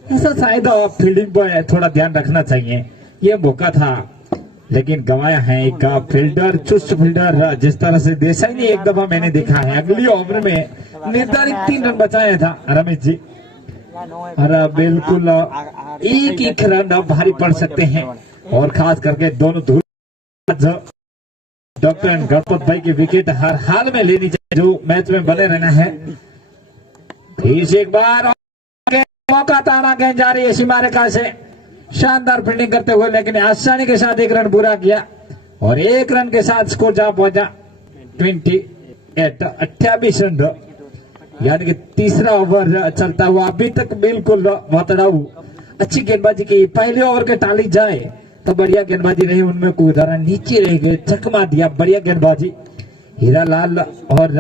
ऐसा शायद फील्डिंग पर थोड़ा ध्यान रखना चाहिए। ये मौका था लेकिन गंवाया है। एक फील्डर, चुस्त फील्डर जिस तरह से देसाई ने एक दफा मैंने देखा है, अगली ओवर में निर्धारित 3 रन बचाया था रमेश जी। और बिल्कुल एक रन भारी पड़ सकते हैं, और खास करके दोनों धूल डॉक्टर एंड गणपत भाई की विकेट हर हाल में लेनी चाहिए, जो मैच में बने रहना है। फिर एक बार मौका ताना, गेंद जा रही है सीमा रेखा से, शानदार फील्डिंग करते हुए, लेकिन आसानी के साथ 1 रन पूरा किया। और 1 रन के साथ स्कोर जा पहुंचा 28 रन, यानी कि तीसरा ओवर चलता हुआ अभी तक बिल्कुल मतड़ाऊ। अच्छी गेंदबाजी की, पहले ओवर के टाली जाए तो बढ़िया गेंदबाजी रही, उनमें कोई उदाहरण नीचे रह गए, चकमा दिया, बढ़िया गेंदबाजी हीरालाल और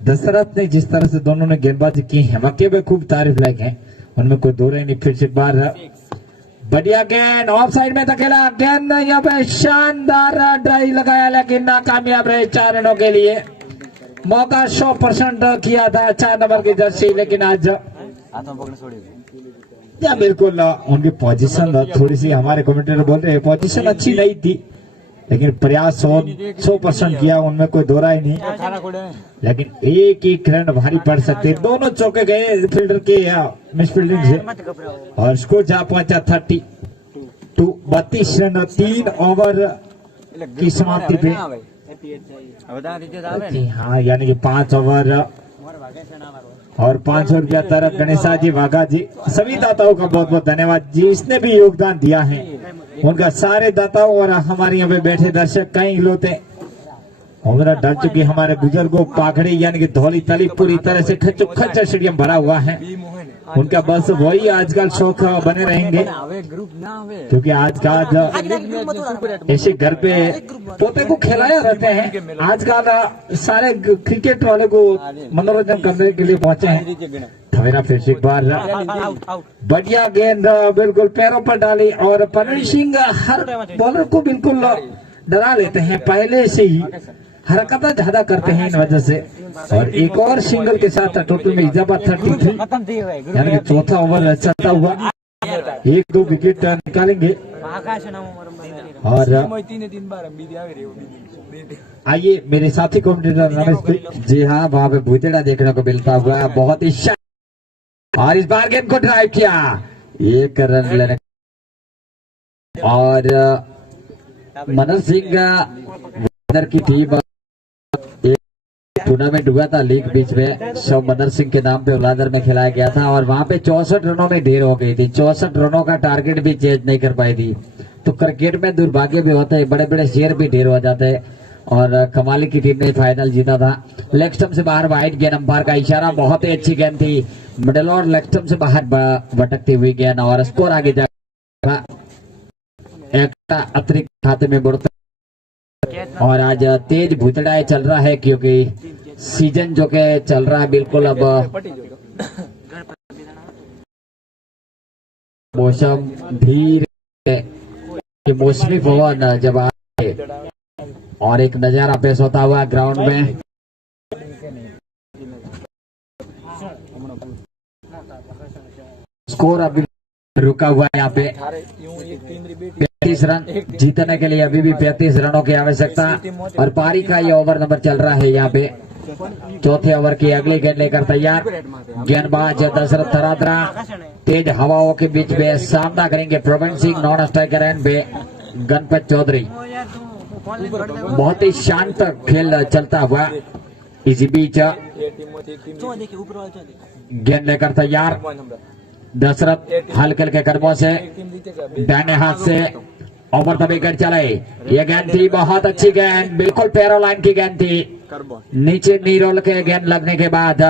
दशरथ ने जिस तरह से दोनों ने गेंदबाजी की है, वाकई में खूब तारीफ लायक है, उनमें कोई दो नहीं। फिर से एक बार बढ़िया गेंद, ऑफ साइड में धकेला, गेंद यहाँ पे शानदार ड्राइव लगाया, लेकिन नाकामयाब रहे 4 रनों के लिए। मौका 100% किया था 4 नंबर की जर्सी, लेकिन आज या बिल्कुल उनकी पोजीशन थोड़ी सी, हमारे कमेंटेटर बोल रहे हैं पोजीशन अच्छी नहीं थी, लेकिन प्रयास 100% किया, उनमें कोई दो राय नहीं। लेकिन एक रन भारी पड़ सकते, दोनों चौके गए फील्डर के मिस फील्डिंग से, और स्कोर जा पहुंचा 32 रन 3 ओवर की समाप्ति पे। हाँ, यानी कि 5 ओवर और 500 रुपया तरफ गणेशा जी, वाघा जी, सभी दाताओं का बहुत बहुत धन्यवाद। जिसने भी योगदान दिया है उनका, सारे दाताओं और हमारे यहाँ पे बैठे दर्शक कई इकलौते उम्र डल चुकी। हमारे बुजुर्गों पाखड़ी यानी कि धौली तली पूरी तरह से खच्चर स्टेडियम भरा हुआ है, उनका बस वही आजकल शौक बने रहेंगे, क्योंकि आजकल ऐसे घर पे पोते को खिलाया रहते हैं। आजकल सारे क्रिकेट वाले को मनोरंजन करने के लिए पहुंचे हैं। थवेरा फिर से एक बार बढ़िया गेंद बिल्कुल पैरों पर डाली, और परवीन सिंह हर बॉलर को बिल्कुल डरा लेते हैं, पहले से ही हरकतें ज्यादा करते हैं इन वजह से। और एक और सिंगल के साथ टोटल में इजाफा 33, यानी कि चौथा ओवर चलता हुआ 1-2 विकेट निकालेंगे। और आइए मेरे साथी कमेंटेटर रमेश भाई, जी हाँ, वहां पे भूतेड़ा देखने को मिलता हुआ, बहुत ही और इस बार गेंद को ड्राइव किया, 1 रन लेने। और मनन सिंह की टीम टूर्नामेंट हुआ था लीग बीच में, शव मनर सिंह के नाम पे उलादर में खिलाया गया था, और वहां पे 64 रनों में ढेर हो गई थी। 64 रनों का टारगेट भी चेंज नहीं कर पाई थी। तो क्रिकेट में दुर्भाग्य भी होता है, बड़े बड़े शेयर भी ढेर हो जाते हैं, और कमाली की टीम ने फाइनल जीता था। लेग स्टंप से बाहर वाइड गेंद, अंपायर का इशारा, बहुत ही अच्छी गेंद थी, मिडल और लेग स्टंप से बाहर भटकती हुई गेंद, और स्कोर आगे जाएगा एक अतिरिक्त खाते में बढ़ता और आज तेज भुतड़ाए चल रहा है क्योंकि सीजन जो के चल रहा है बिल्कुल अब मौसम धीरे मौसमी पवन जब आए और एक नजारा पेश होता हुआ ग्राउंड में स्कोर अभी रुका हुआ है यहाँ पे 35 रन जीतने के लिए अभी भी 35 रनों की आवश्यकता और पारी का ये ओवर नंबर चल रहा है यहाँ पे चौथे ओवर की अगली गेंद लेकर तैयार गेंदबाज दशरथ थरादरा तेज हवाओं के बीच में सामना करेंगे Praveen Singh non striker end पे गणपत चौधरी बहुत ही शांत खेल चलता हुआ इसी बीच गेंद लेकर तैयार दशरथ हल्के हल्के कदमों से दाहिने हाथ से ओवर द विकेट चले ये गेंद थी बहुत अच्छी गेंद बिल्कुल पैरो लाइन की गेंद थी नीचे नी रोल के गेंद लगने के बाद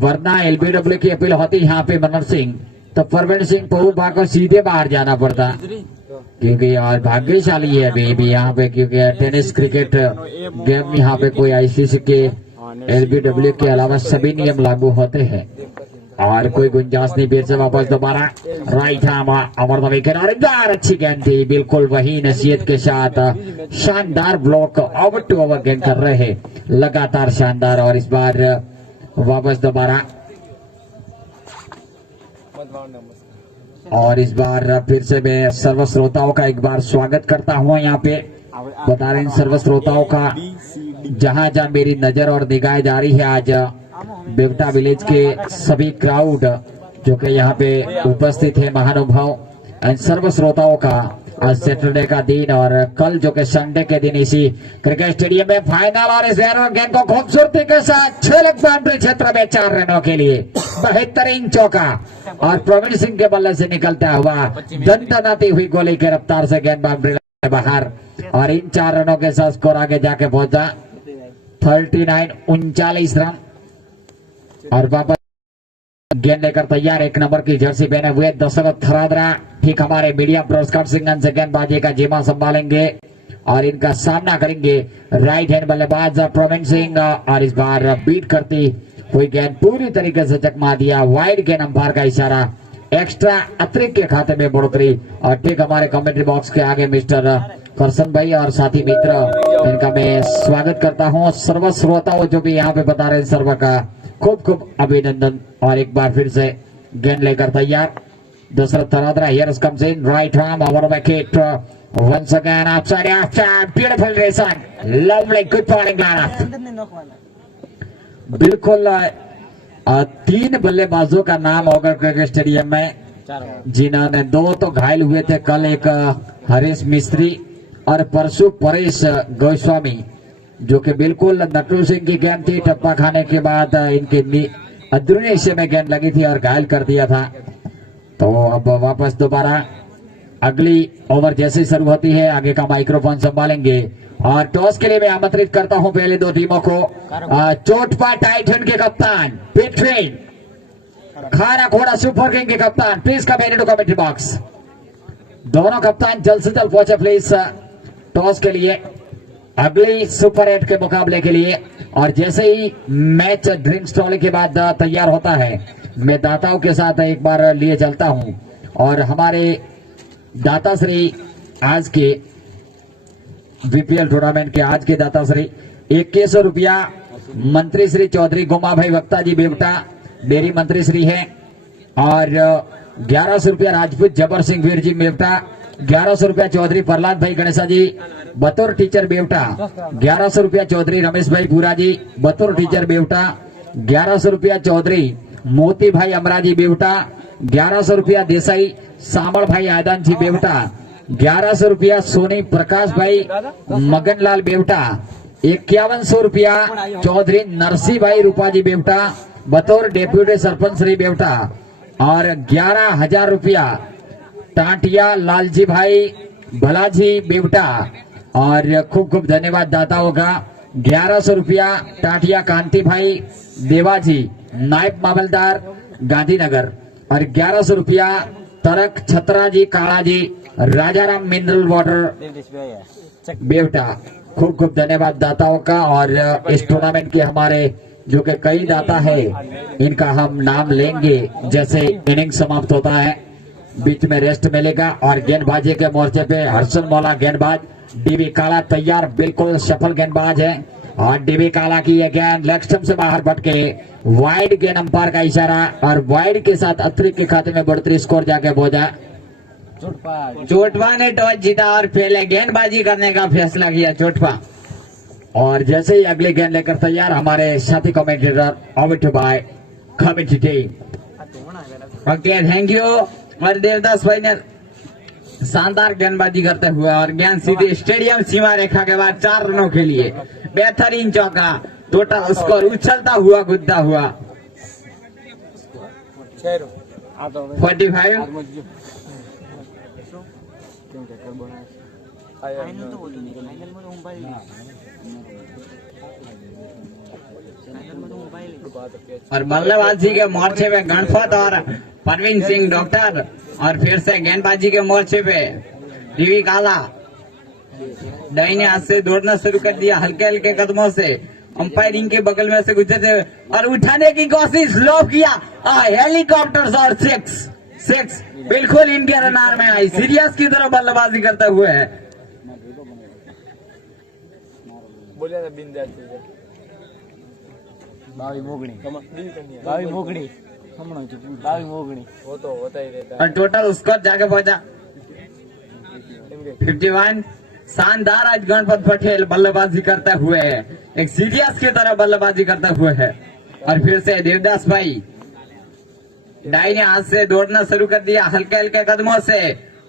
वरना एलबीडब्ल्यू की अपील होती यहाँ पे मनोज सिंह तो प्रवीण सिंह पहुबा को सीधे बाहर जाना पड़ता क्योंकि और भाग्यशाली है अभी भी यहाँ पे क्योंकि टेनिस क्रिकेट गेम यहाँ पे कोई आईसीसी के एलबीडब्ल्यू के अलावा सभी नियम लागू होते हैं और कोई गुंजाइश नहीं फिर से वापस दोबारा right arm over the wicket और अच्छी गेंद थी बिल्कुल वही नसीहत के साथ शानदार ब्लॉक ओवर टू ओवर गेंद कर रहे हैं लगातार शानदार और इस बार वापस दोबारा और इस बार फिर से मैं सर्व श्रोताओं का एक बार स्वागत करता हूँ यहाँ पे बता रहे हैं सर्व श्रोताओं का जहाँ जहाँ मेरी नजर और निगाह जा रही है आज बेवटा विलेज के सभी क्राउड जो कि यहाँ पे उपस्थित है महानुभाव एंड सर्व श्रोताओं का आज सैटरडे का दिन और कल जो कि संडे के दिन इसी क्रिकेट स्टेडियम में फाइनल और इस गेंद को खूबसूरती के साथ 6 लग बाउंड्री क्षेत्र में 4 रनों के लिए बेहतरीन चौका और प्रवीण सिंह के बल्ले से निकलता हुआ दंडनाती हुई गोली की रफ्तार से गेंद बाउंड्री बाहर और इन 4 रनों के साथ स्कोर आगे जाके पहुंचा 39 रन और वापस गेंद लेकर तैयार 1 नंबर की जर्सी पहने हुए दशरथ थरादरा ठीक हमारे मीडिया पुरस्कार सिंगन से गेंदबाजी का जिम्मा संभालेंगे और इनका सामना करेंगे राइट हैंड बल्लेबाज प्रवीण सिंह और इस बार बीट करती हुई गेंद पूरी तरीके से चकमा दिया वाइड गेंद अंपायर का इशारा एक्स्ट्रा अतिरिक्त के खाते में बढ़ोतरी और ठीक हमारे कमेंट्री बॉक्स के आगे मिस्टर करसन भाई और साथी मित्र इनका मैं स्वागत करता हूँ सर्व श्रोताओं जो भी यहाँ पे बता रहे हैं सर्व का खूब खूब अभिनंदन और एक बार फिर से गेंद लेकर तैयार Dasharath Tharadra here comes in right arm over wicket once again outside after beautiful racing lovely good bowling lineup बिल्कुल 3 बल्लेबाजों का नाम होगा क्रिकेट स्टेडियम में जिन्होंने 2 तो घायल हुए थे कल एक हरीश मिस्त्री और परसों परेश गोस्वामी जो कि बिल्कुल नटू सिंह की गेंद थी टप्पा खाने के बाद इनके अंदरूनी हिस्से में गेंद लगी थी और घायल कर दिया था तो अब वापस दोबारा अगली ओवर जैसे शुरू होती है आगे का माइक्रोफोन संभालेंगे और टॉस के लिए मैं आमंत्रित करता हूं पहले 2 टीमों को चोटपा टाइटन के कप्तान बिटवीन खारा घोड़ा सुपर किंग के कप्तान please come in to commentary box दोनों कप्तान जल्द से जल्द पहुंचे प्लीज टॉस के लिए अगली सुपर 8 के मुकाबले के लिए और जैसे ही मैच ड्रिंक्स ट्रॉली के बाद तैयार होता है मैं दाताओं के साथ एक बार लिए चलता हूं और हमारे दाता श्री आज के बीपीएल टूर्नामेंट के आज के दाता श्री 2100 रुपया मंत्री श्री चौधरी गोमा भाई वक्ता जी बेवटा डेरी मंत्री श्री है और 1100 रुपया राजपूत जबर सिंह वीर जी बेवटा 1100 रुपया चौधरी प्रहलाद भाई गणेशा जी बतौर टीचर बेवटा 1100 रुपया चौधरी रमेश भाई पूरा जी बतौर टीचर बेवटा 1100 रुपया चौधरी मोती भाई अमराजी बेवटा 1100 रुपया देसाई सामड़ भाई आयदान जी बेवटा 1100 रुपया सोनी प्रकाश भाई मगनलाल बेवटा 5100 रुपया चौधरी नरसी भाई रूपाजी बेवटा बतौर डेप्यूटी सरपंच श्री बेवटा और 11,000 रुपया टाटिया लालजी भाई भलाजी बेवटा और खूब खूब धन्यवाद दाताओं का 1100 रुपया टाटिया कांति भाई देवाजी नायब मामलदार गांधीनगर और 1100 रुपया तरक छत्राजी कालाजी राजाराम मिनरल वाटर बेवटा, खूब खूब धन्यवाद दाताओं का। और इस टूर्नामेंट के हमारे जो कि कई दाता है, इनका हम नाम लेंगे जैसे इनिंग समाप्त होता है, बीच में रेस्ट मिलेगा। और गेंदबाजी के मोर्चे पे हर्षल मौला गेंदबाज, डीबी काला तैयार, बिल्कुल सफल गेंदबाज है। और डीबी काला की यह गेंद लेग स्टंप से बाहर भटके, वाइड गेंद अंपायर का इशारा, और वाइड के साथ अतिरिक्त के खाते में बढ़ोतरी, स्कोर जाके पहुंचा। चोटपा ने टॉस जीता और पहले गेंदबाजी करने का फैसला किया चोटपा। और जैसे ही अगली गेंद लेकर तैयार हमारे साथी कमेंटेटर अविट भाई कमेंटी टीम। Okay, thank you. और देवदास भाई ने शानदार गेंदबाजी करते हुए और गेंद सीधी स्टेडियम सीमा रेखा के बाद 4 रनों के लिए बेहतरीन चौका। टोटल स्कोर उछलता हुआ कूदता हुआ 45। और बल्लेबाजी के मोर्चे पे गणपत और परवीन सिंह डॉक्टर, और फिर से गेंदबाजी के मोर्चे पे डीवी काला दाहिने हाथ से दौड़ना शुरू कर दिया हल्के हल्के कदमों से, अंपायरिंग के बगल में से गुजरते हुए और उठाने की कोशिश, लोब किया हेलीकॉप्टर और 6 बिल्कुल इनके रनार में आई, सीरियस की तरफ बल्लेबाजी करते हुए है। और टोटल स्कोर जाके पहुंचा 51। शानदार आज गणपत पटेल बल्लेबाजी करते हुए है, एक सीरियस की तरह बल्लेबाजी करते हुए है। और फिर से देवदास भाई दाहिने हाथ से दौड़ना शुरू कर दिया हल्के हल्के कदमों से,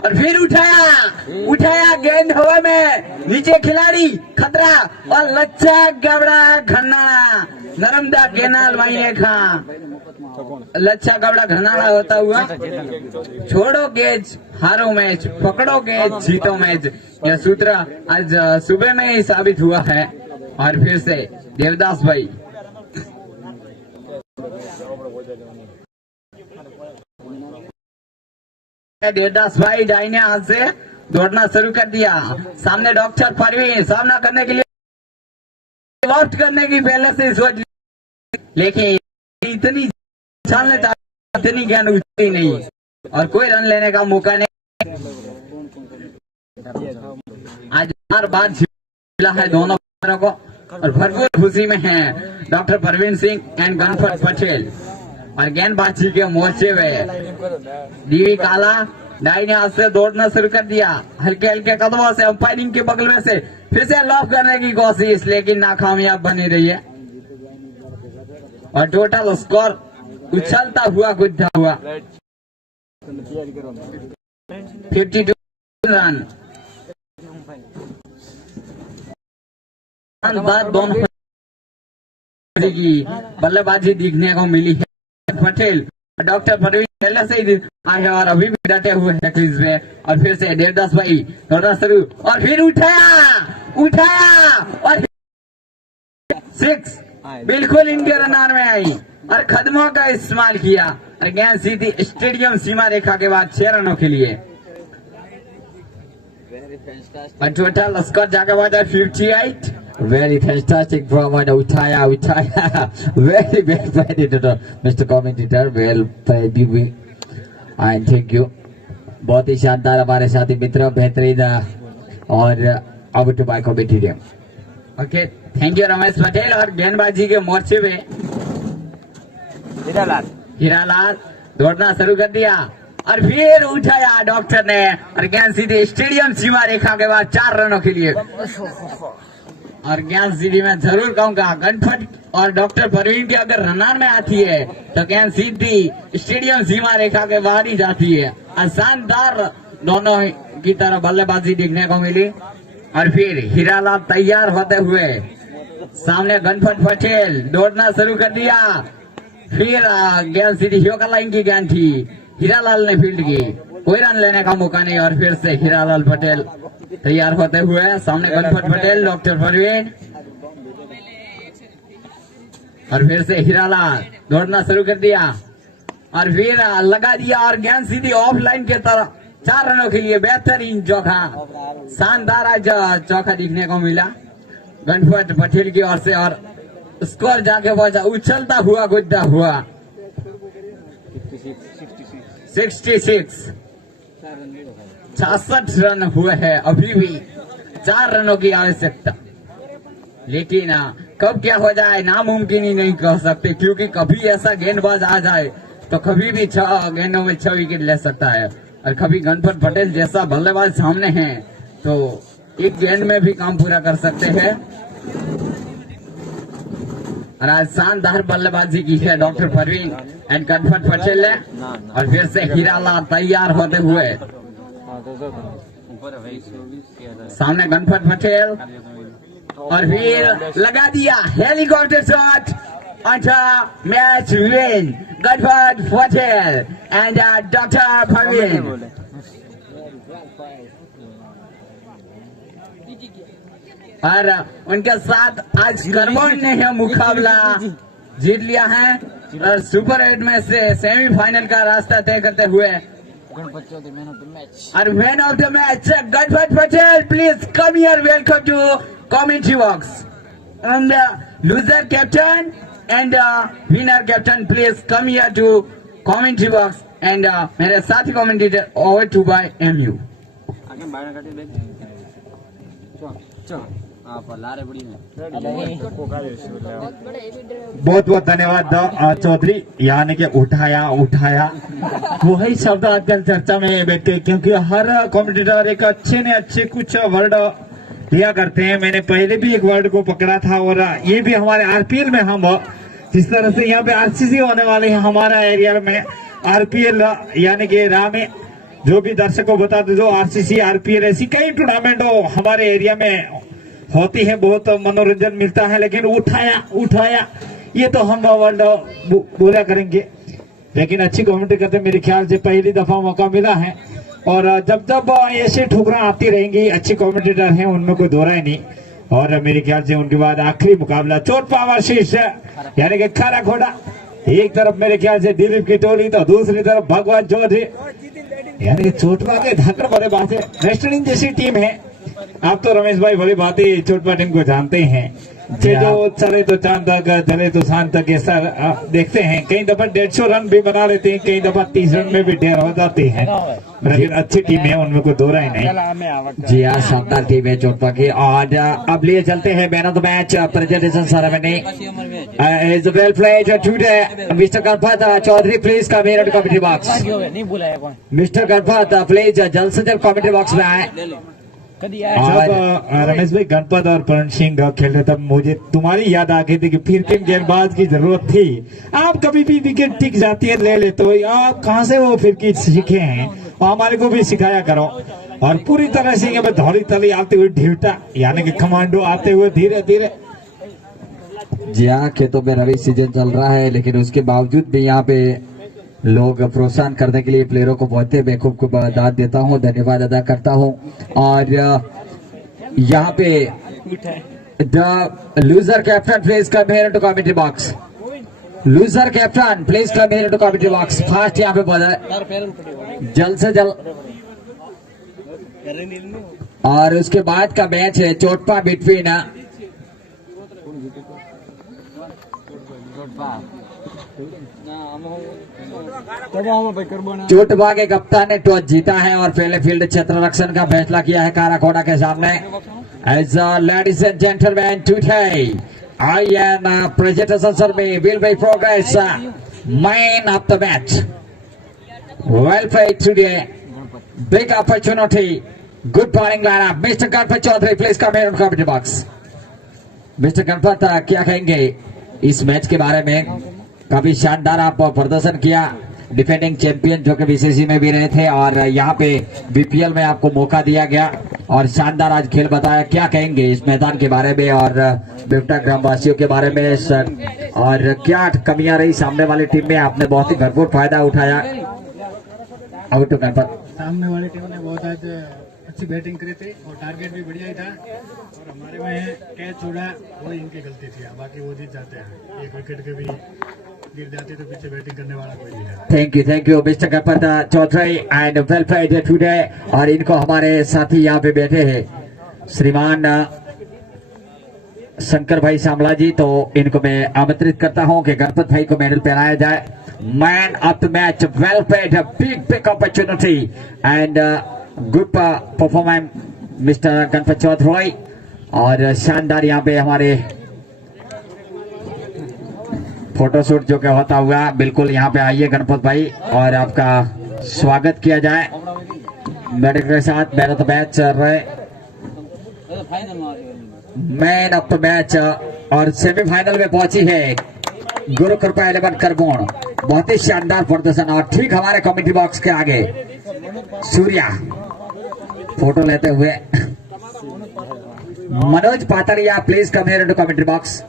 और फिर उठाया गेंद हवा में, नीचे खिलाड़ी खतरा और लच्छा गबड़ा घरनाड़ा नर्मदा केनाल वही रेखा, लच्छा गबड़ा घरनाड़ा होता हुआ। छोड़ो गेज हारो मैच, पकड़ो गेज जीतो मैच, यह सूत्र आज सुबह में ही साबित हुआ है। और फिर से देवदास भाई दाहिने हाथ से दौड़ना शुरू कर दिया, सामने डॉक्टर परवीन सामना करने के लिए लॉफ्ट करने की पहले से सोच, लेकिन इतनी चलने इतनी ज्ञान उठती नहीं और कोई रन लेने का मौका नहीं। आज बार मिला है दोनों को और भरपूर खुशी में है डॉक्टर परवीन सिंह एंड गणपत पटेल। और गेंदबाजी के मोर्चे में डीवी काला दाहिने हाथ से दौड़ना शुरू कर दिया हल्के हल्के कदमों से, अंपायरिंग के बगल में से फिर से लॉक करने की कोशिश, लेकिन नाकामयाब बनी रही है। और टोटल स्कोर उछलता हुआ कूदता हुआ 52 रन। दोनों की बल्लेबाजी देखने को मिली है। पटेल डॉक्टर परवीन पहले से ही आए और अभी भी डटे हुए हैं क्रीज में। और फिर से देवदास भाई दौड़ना शुरू और फिर उठाया और 6 बिल्कुल इनके रनार में आई और कदमों का इस्तेमाल किया और गेंद सीधी स्टेडियम सीमा रेखा के बाद 6 रनों के लिए। और टोटल स्कोर जाकर हुआ 58। Very fantastic from उठाया very well played Mr. Commentator, well played and thank you। बहुत ही शानदार हमारे साथी मित्र, बेहतरीन और out by committee team. Okay, thank you Ramesh Patel. और गेंदबाजी के मोर्चे में हीरालाल दौड़ना शुरू कर दिया और फिर उठाया डॉक्टर ने और गेंद सीधी स्टेडियम सीमा रेखा के बाद 4 रनों के लिए। और गेंद सीधी में जरूर कहूंगा गणपत और डॉक्टर परवीन की अगर रनार में आती है तो गेंद सीधी स्टेडियम सीमा रेखा के बाहर ही जाती है। और शानदार दोनों की तरफ बल्लेबाजी देखने को मिली। और फिर हीरालाल तैयार होते हुए सामने गणपत पटेल दौड़ना शुरू कर दिया, फिर गेंद सीधी ह्योका लाइन की गेंद थी, हीरालाल ने फील्ड की, कोई रन लेने का मौका नहीं। और फिर से हीरालाल पटेल तैयार होते हुए सामने गणपत पटेल डॉक्टर परवीन और फिर से हीरालाल दौड़ना शुरू कर दिया और फिर लगा दिया और गेंद सीधी ऑफ लाइन के तरफ। 4 रनों के लिए बेहतरीन चौका, शानदार आज चौका दिखने को मिला गणपत पटेल की ओर से और स्कोर जाके पहुंचा उछलता हुआ गुड्डा हुआ 66। 66 रन हुए हैं, अभी भी 4 रनों की आवश्यकता। लेकिन कब क्या हो जाए नामुमकिन ही नहीं कह सकते, क्योंकि कभी ऐसा गेंदबाज आ जाए तो कभी भी 6 गेंदों में 6 विकेट ले सकता है। और कभी गणपत पटेल जैसा बल्लेबाज सामने है तो एक गेंद में भी काम पूरा कर सकते हैं। और आज शानदार बल्लेबाजी की है डॉक्टर परवीन एंड गणपत पटेल ने। और फिर से हीराला तैयार होते हुए सामने गणपत पटेल और फिर लगा दिया helicopter shot under match win Ganpat Patel and doctor Parveen. और उनके साथ आज करमोन ने है मुकाबला जीत लिया है और सुपर 8 में से सेमीफाइनल का रास्ता तय करते हुए और man of the match Ganpat Patel. Please come here, welcome to commentary box and loser captain and winner captain please come here to commentary box and मेरे साथी commentator over to by MU. बहुत बहुत धन्यवाद चौधरी, यानी कि उठाया वही शब्द आजकल चर्चा में बैठे, क्योंकि हर कमेंटेटर एक अच्छे ने अच्छे कुछ वर्ड लिया करते हैं। मैंने पहले भी एक वर्ड को पकड़ा था और ये भी हमारे आरपीएल में हम जिस तरह से यहाँ पे आरसीसी होने वाले हैं हमारा एरिया में आरपीएल, यानी कि राह में जो भी दर्शकों बता दो जो आरसीसी आरपीएल ऐसी कई टूर्नामेंट हमारे एरिया में होती है, बहुत मनोरंजन मिलता है। लेकिन उठाया ये तो हम वर्ड बोला करेंगे, लेकिन अच्छी कमेंट्री करते मेरे ख्याल से पहली दफा मौका मिला है। और जब जब ऐसे ठुकरा आती रहेंगी अच्छे कमेंटेटर हैं उनमें कोई दोहरा ही नहीं। और मेरे ख्याल से उनके बाद आखिरी मुकाबला चोट पावर शीश यानी कि खरा घोड़ा, एक तरफ मेरे ख्याल से दिलीप की टोली तो दूसरी तरफ भगवान चौधरी, यानी कि चोटपा के धाकड़ बड़े बात है। वेस्ट इंडीज जैसी टीम है, आप तो रमेश भाई भली बात ही चोटपा टीम को जानते हैं, जो चले तो चांद तक चले तो शाम तक ये सर देखते हैं। कई दफा 150 रन भी बना लेते हैं, कई दफा 30 रन में भी ढेर हो जाते हैं, लेकिन अच्छी टीम है उनमें कोई दो राय नहीं। जी हाँ, शानदार टीम है चोटपा की। और अब लिए चलते हैं man of the match presentation ceremony is well played today mister Ganpat Chaudhary please come here to commentary box. Mister Ganpat please जल्द से जल्द कमेंट्री बॉक्स में आए। जब रमेश भाई गणपत और पवन सिंह खेल रहे तब मुझे तुम्हारी याद आ गई थी कि फिर किन गेंदबाज की जरूरत थी। आप कभी भी विकेट टिक जाती है ले लेते हो, आप कहाँ से वो फिर की सीखे हैं, हमारे को भी सिखाया करो। और पूरी तरह से यहाँ पे धौली तली आते हुए ढीवटा यानी कि कमांडो आते हुए धीरे धीरे। जी हाँ, खेतों में रबी सीजन चल रहा है, लेकिन उसके बावजूद भी यहाँ पे लोग प्रोत्साहन करने के लिए प्लेयरों को बहुत मैं खूब दाद देता हूँ, धन्यवाद अदा करता हूँ। और यहाँ पे the loser captain please come here to commentary box. Loser captain please come here to commentary box. Fast यहाँ पे बोला जल्द से जल्द। और उसके बाद का मैच है चोटपा बिटवीन चोटपा के कप्तान ने टॉस जीता है और पहले फील्ड क्षेत्र रक्षण का फैसला किया है काराकोड़ा के सामने। As ladies and gentleman today I am presentation survey will be progress man of the match. Well played today, big opportunity, good bowling lineup. Mister Ganpat Chaudhary please come here to commentary box. Mister Ganpat क्या कहेंगे इस match के बारे में? काफी शानदार आप प्रदर्शन किया, डिफेंडिंग चैंपियन जो कि बीसीसी में भी रहे थे और यहाँ पे बीपीएल में आपको मौका दिया गया और शानदार आज खेल बताया। क्या कहेंगे इस मैदान के बारे में और बेवटा ग्रामवासियों के बारे में सर, और क्या कमियां रही सामने वाली टीम में? आपने बहुत ही भरपूर फायदा उठाया। और तो सामने वाली टीम ने बहुत आज अच्छी बैटिंग करी थी और टारगेट भी बढ़िया ही था और हमारे में कैच छोड़ा वो इनकी गलती थी, बाकी वो जीत जाते हैं। एक विकेट के भी गिर जाती तो पीछे बैटिंग करने वाला कोई नहीं है। Thank you mister Ganpat Chaudhary and well played today. और इनको हमारे साथी यहाँ पे बैठे हैं श्रीमान शंकर भाई शामला जी, तो इनको मैं आमंत्रित करता हूं कि गणपत भाई को मेडल पहनाया जाए। Man of the match, well played, big opportunity and good performance mister Ganpat Chaudhary. और शानदार यहाँ पे हमारे फोटोशूट जो कि होता हुआ, बिल्कुल यहाँ पे आइए गणपत भाई और आपका स्वागत किया जाए। मेडल के साथ मैन ऑफ द मैच चल रहे, मैन ऑफ द मैच और सेमीफाइनल में पहुंची है गुरु कृपा 11 करबोन। बहुत ही शानदार प्रदर्शन और ठीक हमारे कमेटी बॉक्स के आगे सूर्या फोटो लेते हुए। Manoj Patliya please come here to commentary box.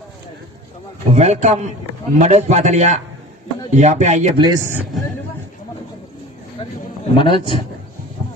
Welcome Manoj Patliya, यहाँ पे आइए प्लीज। मनोज